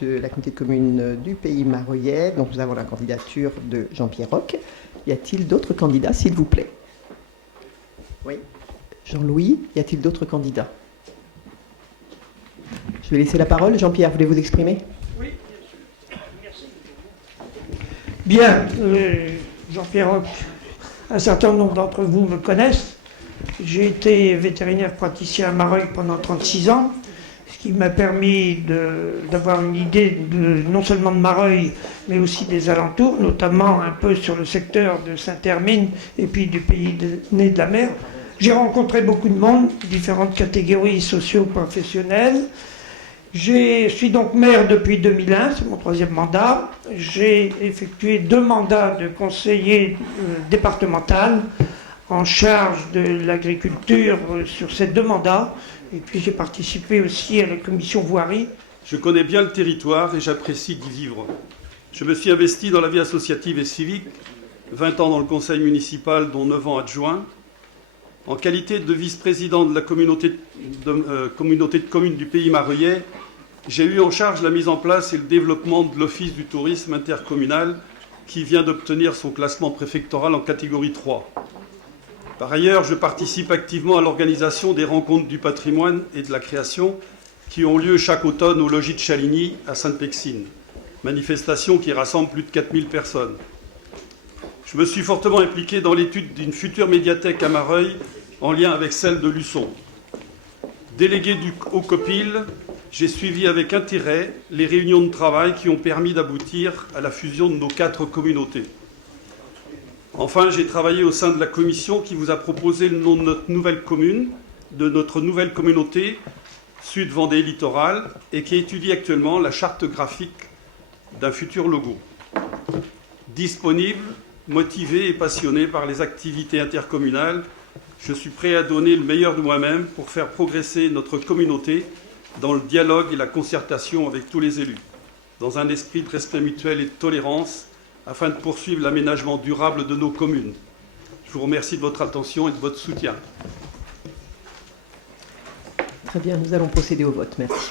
de la communauté de communes du Pays Maroyais. Donc, nous avons la candidature de Jean-Pierre Roch. Y a-t-il d'autres candidats, s'il vous plaît? Oui. Jean-Louis, y a-t-il d'autres candidats? Je vais laisser la parole. Jean-Pierre, voulez-vous exprimer? Oui, merci. Bien, Jean-Pierre Roch, un certain nombre d'entre vous me connaissent. J'ai été vétérinaire praticien à Mareuil pendant 36 ans, ce qui m'a permis d'avoir une idée non seulement de Mareuil, mais aussi des alentours, notamment un peu sur le secteur de Saint-Hermine et puis du pays né de la mer. J'ai rencontré beaucoup de monde, différentes catégories socio-professionnelles. Je suis donc maire depuis 2001, c'est mon 3e mandat. J'ai effectué 2 mandats de conseiller départemental en charge de l'agriculture sur ces 2 mandats. Et puis j'ai participé aussi à la commission voirie. Je connais bien le territoire et j'apprécie d'y vivre. Je me suis investi dans la vie associative et civique, 20 ans dans le conseil municipal, dont 9 ans adjoint. En qualité de vice-président de la communauté de communes du pays mareuillais, j'ai eu en charge la mise en place et le développement de l'Office du tourisme intercommunal qui vient d'obtenir son classement préfectoral en catégorie 3. Par ailleurs, je participe activement à l'organisation des rencontres du patrimoine et de la création qui ont lieu chaque automne au logis de Chaligny à Sainte-Pexine, manifestation qui rassemble plus de 4000 personnes. Je me suis fortement impliqué dans l'étude d'une future médiathèque à Mareuil en lien avec celle de Luçon. Délégué au COPIL, j'ai suivi avec intérêt les réunions de travail qui ont permis d'aboutir à la fusion de nos 4 communautés. Enfin, j'ai travaillé au sein de la commission qui vous a proposé le nom de notre nouvelle commune, de notre nouvelle communauté, Sud Vendée Littoral, et qui étudie actuellement la charte graphique d'un futur logo. Disponible, motivé et passionné par les activités intercommunales, je suis prêt à donner le meilleur de moi-même pour faire progresser notre communauté dans le dialogue et la concertation avec tous les élus, dans un esprit de respect mutuel et de tolérance, afin de poursuivre l'aménagement durable de nos communes. Je vous remercie de votre attention et de votre soutien. Très bien, nous allons procéder au vote. Merci.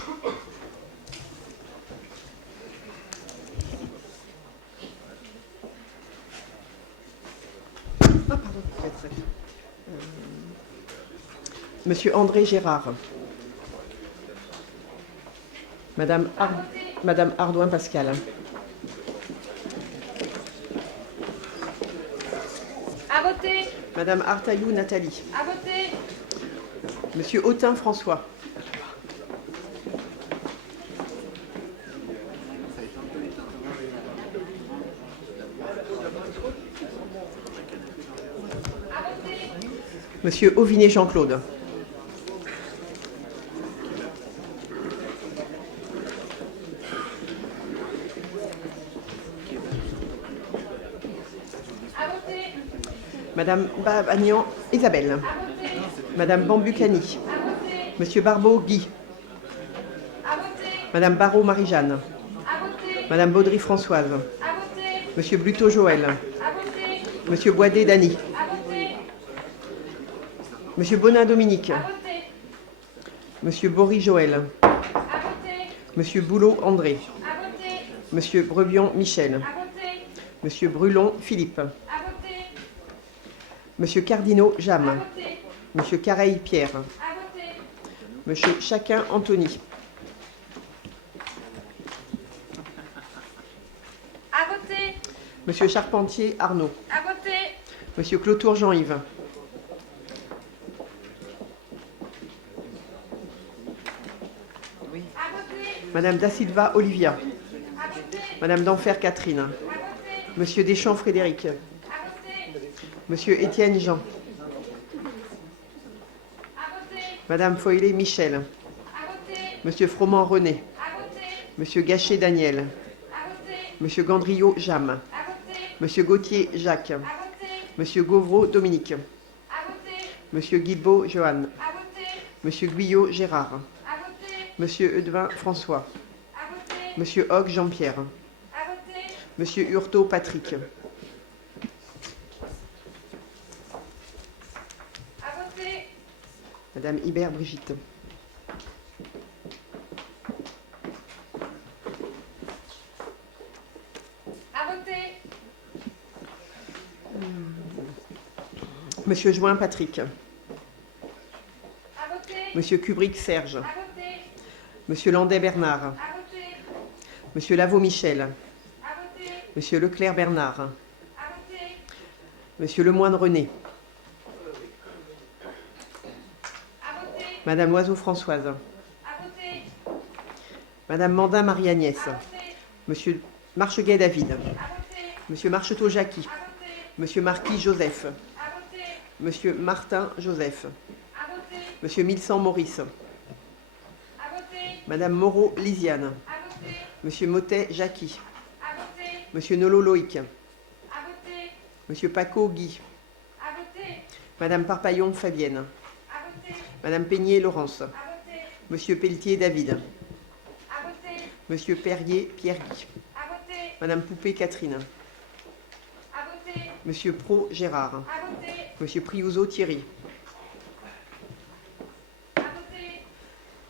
Monsieur André Gérard. Madame Ardouin Pascal. À voter. Madame Artaillou Nathalie. À voter. Monsieur Autain François. Monsieur Auvinet Jean-Claude. Madame Babagnan Isabelle. Madame Bambucani. Monsieur Barbeau Guy. Madame Barrault Marie-Jeanne. Madame Baudry Françoise. Monsieur Bluteau Joël. Monsieur Boidet Dany. Monsieur Bonin Dominique. Monsieur Bory Joël. Monsieur Boulot André. Monsieur Brebion Michel. Monsieur Brulon Philippe. Monsieur Cardinaux Jam. Monsieur Careil Pierre. Monsieur Chacun Anthony. À voter. Monsieur Charpentier Arnaud. À voter. Monsieur Clotour Jean-Yves. Oui. Madame Da Silva Olivia. Madame d'Enfer Catherine. Monsieur Deschamps Frédéric. Monsieur Étienne Jean. Madame Foillet Michel. Monsieur Froment René. Monsieur Gachet Daniel. Monsieur Gandriot Jam. Monsieur Gauthier Jacques. Monsieur Gauvreau Dominique. Monsieur Guilbault Johan. Monsieur Guyot Gérard. Monsieur Eudevin François. Monsieur Hogg Jean-Pierre. Monsieur Hurtaud Patrick. Madame Hibert Brigitte. À voter. Monsieur Join Patrick. À voter. Monsieur Kubrick Serge. À voter. Monsieur Landais Bernard. À voter. Monsieur Lavaux Michel. À voter. Monsieur Leclerc Bernard. À voter. Monsieur Lemoine René. À voter. Madame Loiseau Françoise. À voter. Madame Mandin Marie-Agnès. Monsieur Marcheguet David. Monsieur Marcheteau Jackie. Monsieur Marquis Joseph. Monsieur Martin Joseph. Monsieur Milsan Maurice. Madame Moreau Lisiane. Monsieur Motet Jackie. Monsieur Nolo Loïc. Monsieur Paco Guy. Madame Parpaillon Fabienne. Madame Peigné Laurence. Monsieur Pelletier David. Monsieur Perrier Pierre-Guy. Madame Poupée Catherine. Monsieur Pro Gérard. Monsieur Priouzeau Thierry.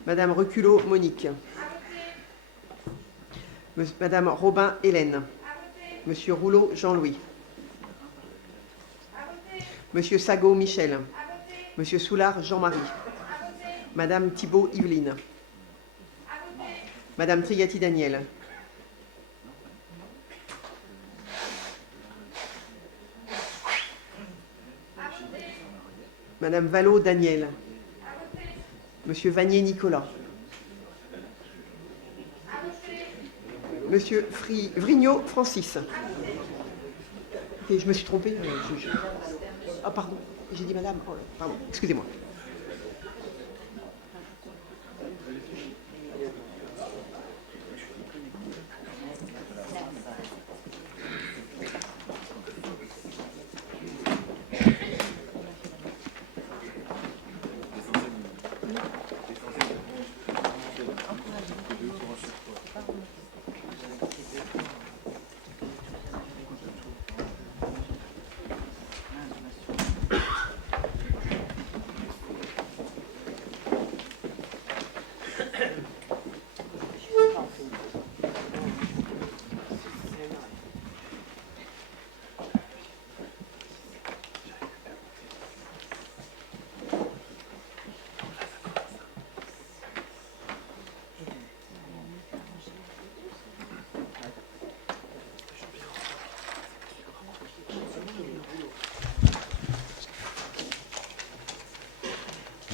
Madame Reculot Monique. Madame Robin Hélène. Monsieur Rouleau Jean-Louis. Monsieur Sago Michel. Monsieur Soulard Jean-Marie. Madame Thibault Yveline. Madame Trigati Daniel. Madame Vallot Daniel. Monsieur Vanier Nicolas. Monsieur Vrignot Francis. Et je me suis trompée. Ah pardon, j'ai dit madame. Oh, pardon, excusez-moi.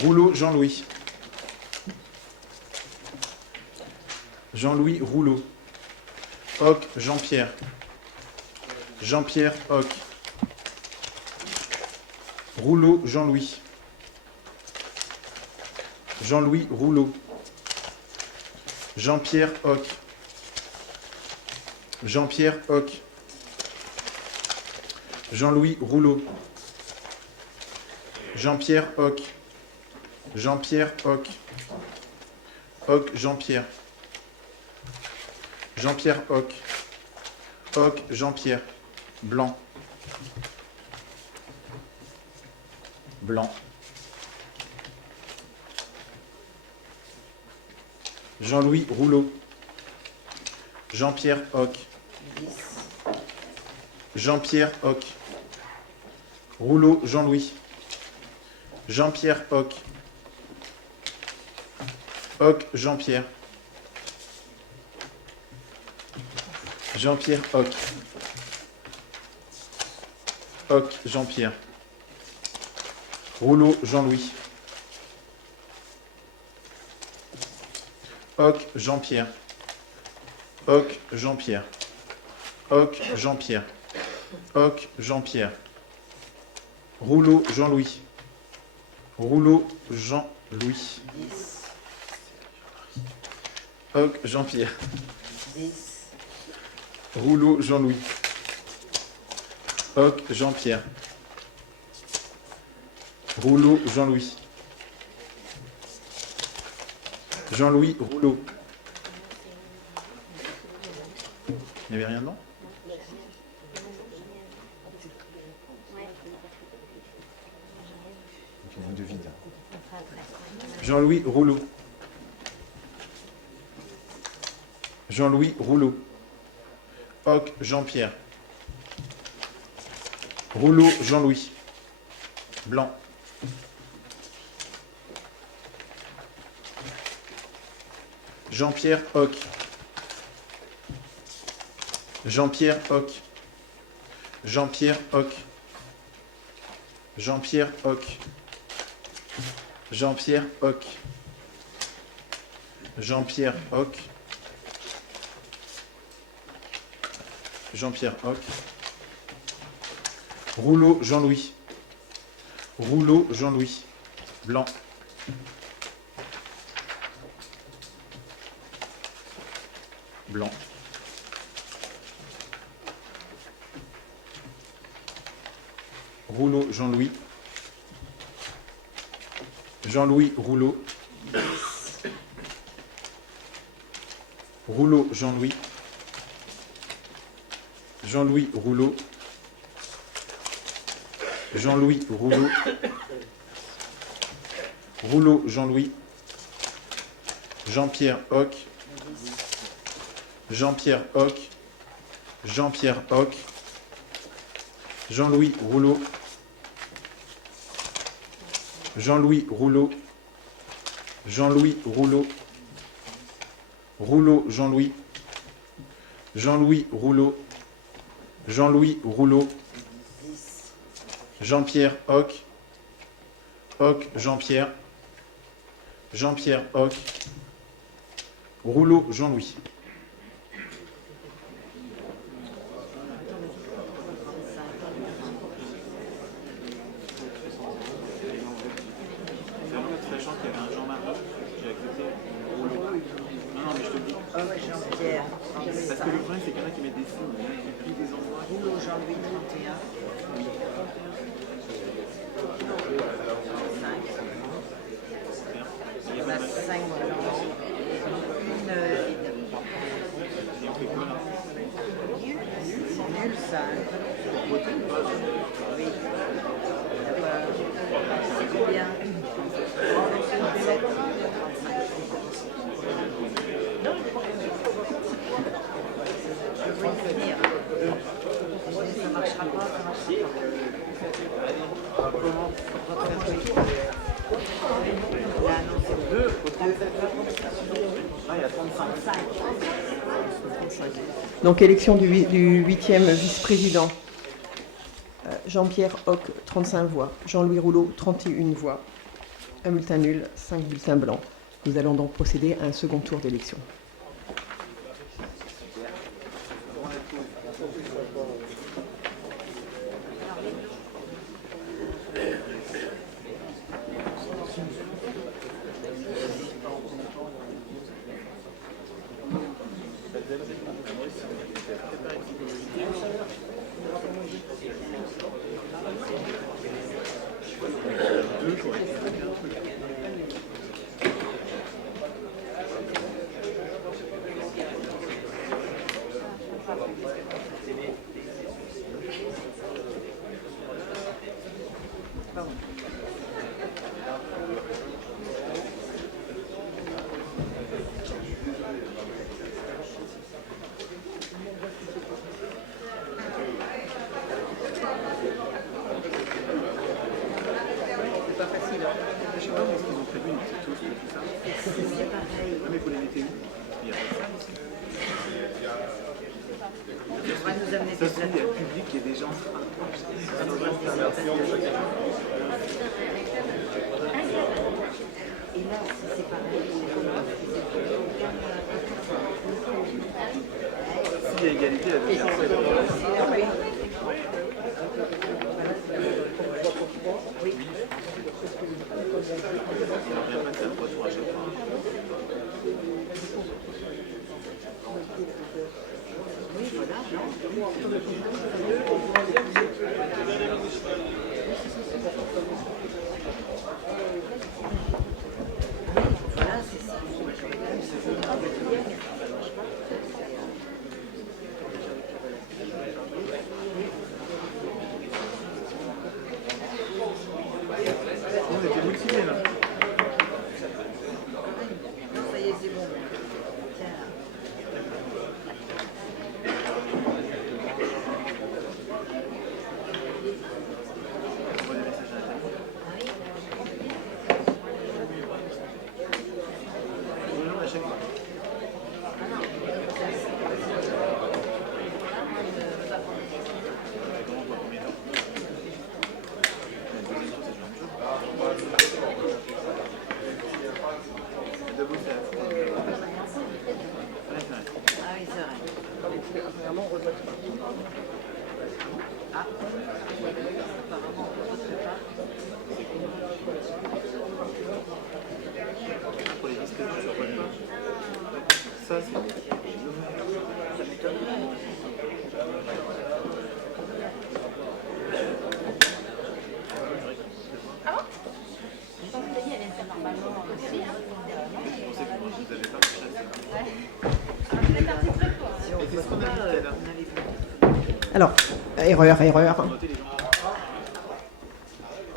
Rouleau Jean-Louis. Jean-Louis Rouleau. Hoc Jean-Pierre. Jean-Pierre Hoc. Rouleau Jean-Louis. Jean-Louis Rouleau. Jean-Pierre Hoc. Jean-Pierre Hoc. Jean-Louis Rouleau. Jean-Pierre Hoc. Jean-Pierre Hoc. Hoc Jean-Pierre. Jean-Pierre Hoc. Hoc Jean-Pierre. Blanc. Blanc. Jean-Louis Rouleau. Jean-Pierre Hoc. Jean-Pierre Hoc. Rouleau Jean-Louis. Jean-Pierre Hoc. Hoc Jean-Pierre. Jean-Pierre Hoc. Hoc Jean-Pierre. Rouleau Jean-Louis. Hoc Jean-Pierre. Hoc Jean-Pierre. Hoc Jean-Pierre. Hoc Jean-Pierre. Rouleau Jean-Louis. Rouleau Jean-Louis. Hoc Jean-Pierre. Rouleau Jean-Louis. Hoc Jean-Pierre. Rouleau Jean-Louis. Jean-Louis Rouleau. Il n'y avait rien dedans ? De vide. Jean-Louis Rouleau. Jean-Louis Rouleau. Hoc Jean-Pierre. Rouleau Jean-Louis. Blanc. Jean-Pierre Hoc. Jean-Pierre Hoc. Jean-Pierre Hoc. Jean-Pierre Hoc. Jean-Pierre Hoc. Jean-Pierre Hoc. Jean-Pierre Hoc. Rouleau Jean-Louis. Rouleau Jean-Louis. Blanc. Blanc. Rouleau Jean-Louis. Jean-Louis Rouleau. Rouleau Jean-Louis. Jean-Louis Rouleau. Jean-Louis Rouleau. Rouleau Jean-Louis. Jean-Pierre Hoc. Jean-Pierre Hoc. Jean-Pierre Hoc. Jean-Louis Rouleau. Jean-Louis Rouleau. Jean-Louis Rouleau. Rouleau Jean-Louis. Jean-Louis Rouleau. Jean-Louis Rouleau. Jean-Pierre Hoc. Hoc Jean-Pierre. Jean-Pierre Hoc. Rouleau Jean-Louis. Sachant qu'il y avait un Jean-Marie, j'ai accepté Rouleau. Non, mais je te le dis. Ah ouais, Jean-Pierre. Parce que le problème, c'est qu'il y en a qui mettent des signes, et puis des endroits. Rouleau Jean-Louis 31. 5. Il y en a 5 blancs. Une vide. Et on fait quoi là? C'est nul ça. Oui. C'est combien? 37. 35. Je veux y venir. Ça marchera pas, ça marchera pas. Comment? Il a annoncé 2 au 37. Ah, il y a 35. Donc élection du 8e vice-président. Jean-Pierre Hoc, 35 voix. Jean-Louis Rouleau, 31 voix. Un bulletin nul, 5 bulletins blancs. Nous allons donc procéder à un second tour d'élection. Ça, c'est... Ça m'étonne. Ah bon? Je pense que elle est normalement aussi, hein. Alors, erreur.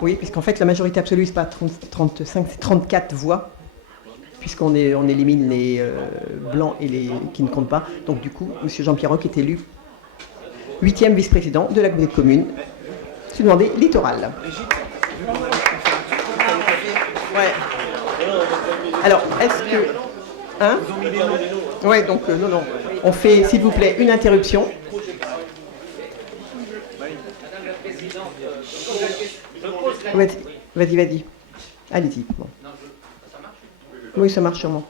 Oui, puisqu'en fait, la majorité absolue, ce n'est pas 35, c'est 34 voix, puisqu'on élimine les blancs et les qui ne comptent pas. Donc, du coup, M. Jean-Pierre Roch est élu 8e vice-président de la communauté de communes. Je suis demandé littoral. Ouais. Alors, est-ce que... Hein? Ouais, donc, non. On fait, s'il vous plaît, une interruption. Vas-y. Allez-y. Bon. Oui, ça marche sûrement.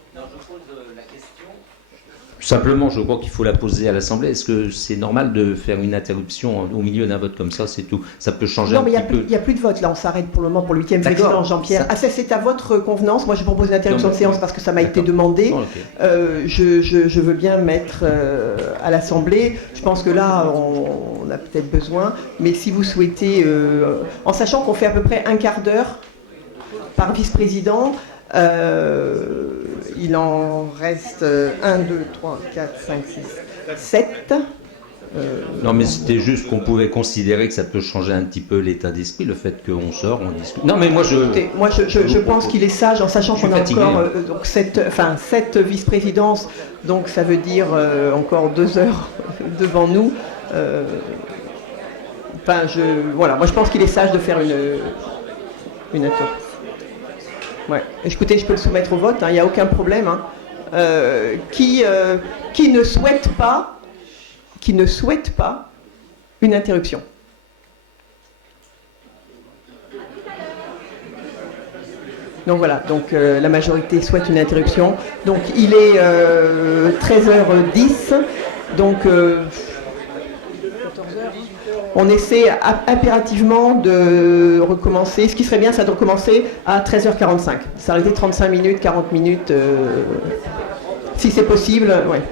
Simplement, je crois qu'il faut la poser à l'Assemblée. Est-ce que c'est normal de faire une interruption au milieu d'un vote comme ça? C'est tout. Ça peut changer un petit peu. Non, mais il n'y a plus de vote là. On s'arrête pour le moment pour le 8e président, Jean-Pierre. Ah, c'est à votre convenance. Moi, je propose une interruption de séance parce que ça m'a été demandé. Oh, okay. Je veux bien mettre à l'Assemblée. Je pense que là, on a peut-être besoin. Mais si vous souhaitez, en sachant qu'on fait à peu près un quart d'heure par vice-président, il en reste 1, 2, 3, 4, 5, 6, 7. Non, mais c'était juste qu'on pouvait considérer que ça peut changer un petit peu l'état d'esprit, le fait qu'on sort, on discute. Non, mais moi je pense qu'il est sage, en sachant qu'on a encore donc 7 vice-présidences, donc ça veut dire encore 2 heures devant nous. Voilà, moi je pense qu'il est sage de faire une interruption. Ouais. Écoutez, je peux le soumettre au vote, il n'y a aucun problème. Qui ne souhaite pas une interruption? Donc voilà, la majorité souhaite une interruption. Donc il est 13h10, donc on essaie impérativement de recommencer. Ce qui serait bien, c'est de recommencer à 13h45. S'arrêter 35 minutes, 40 minutes, si c'est possible. Ouais.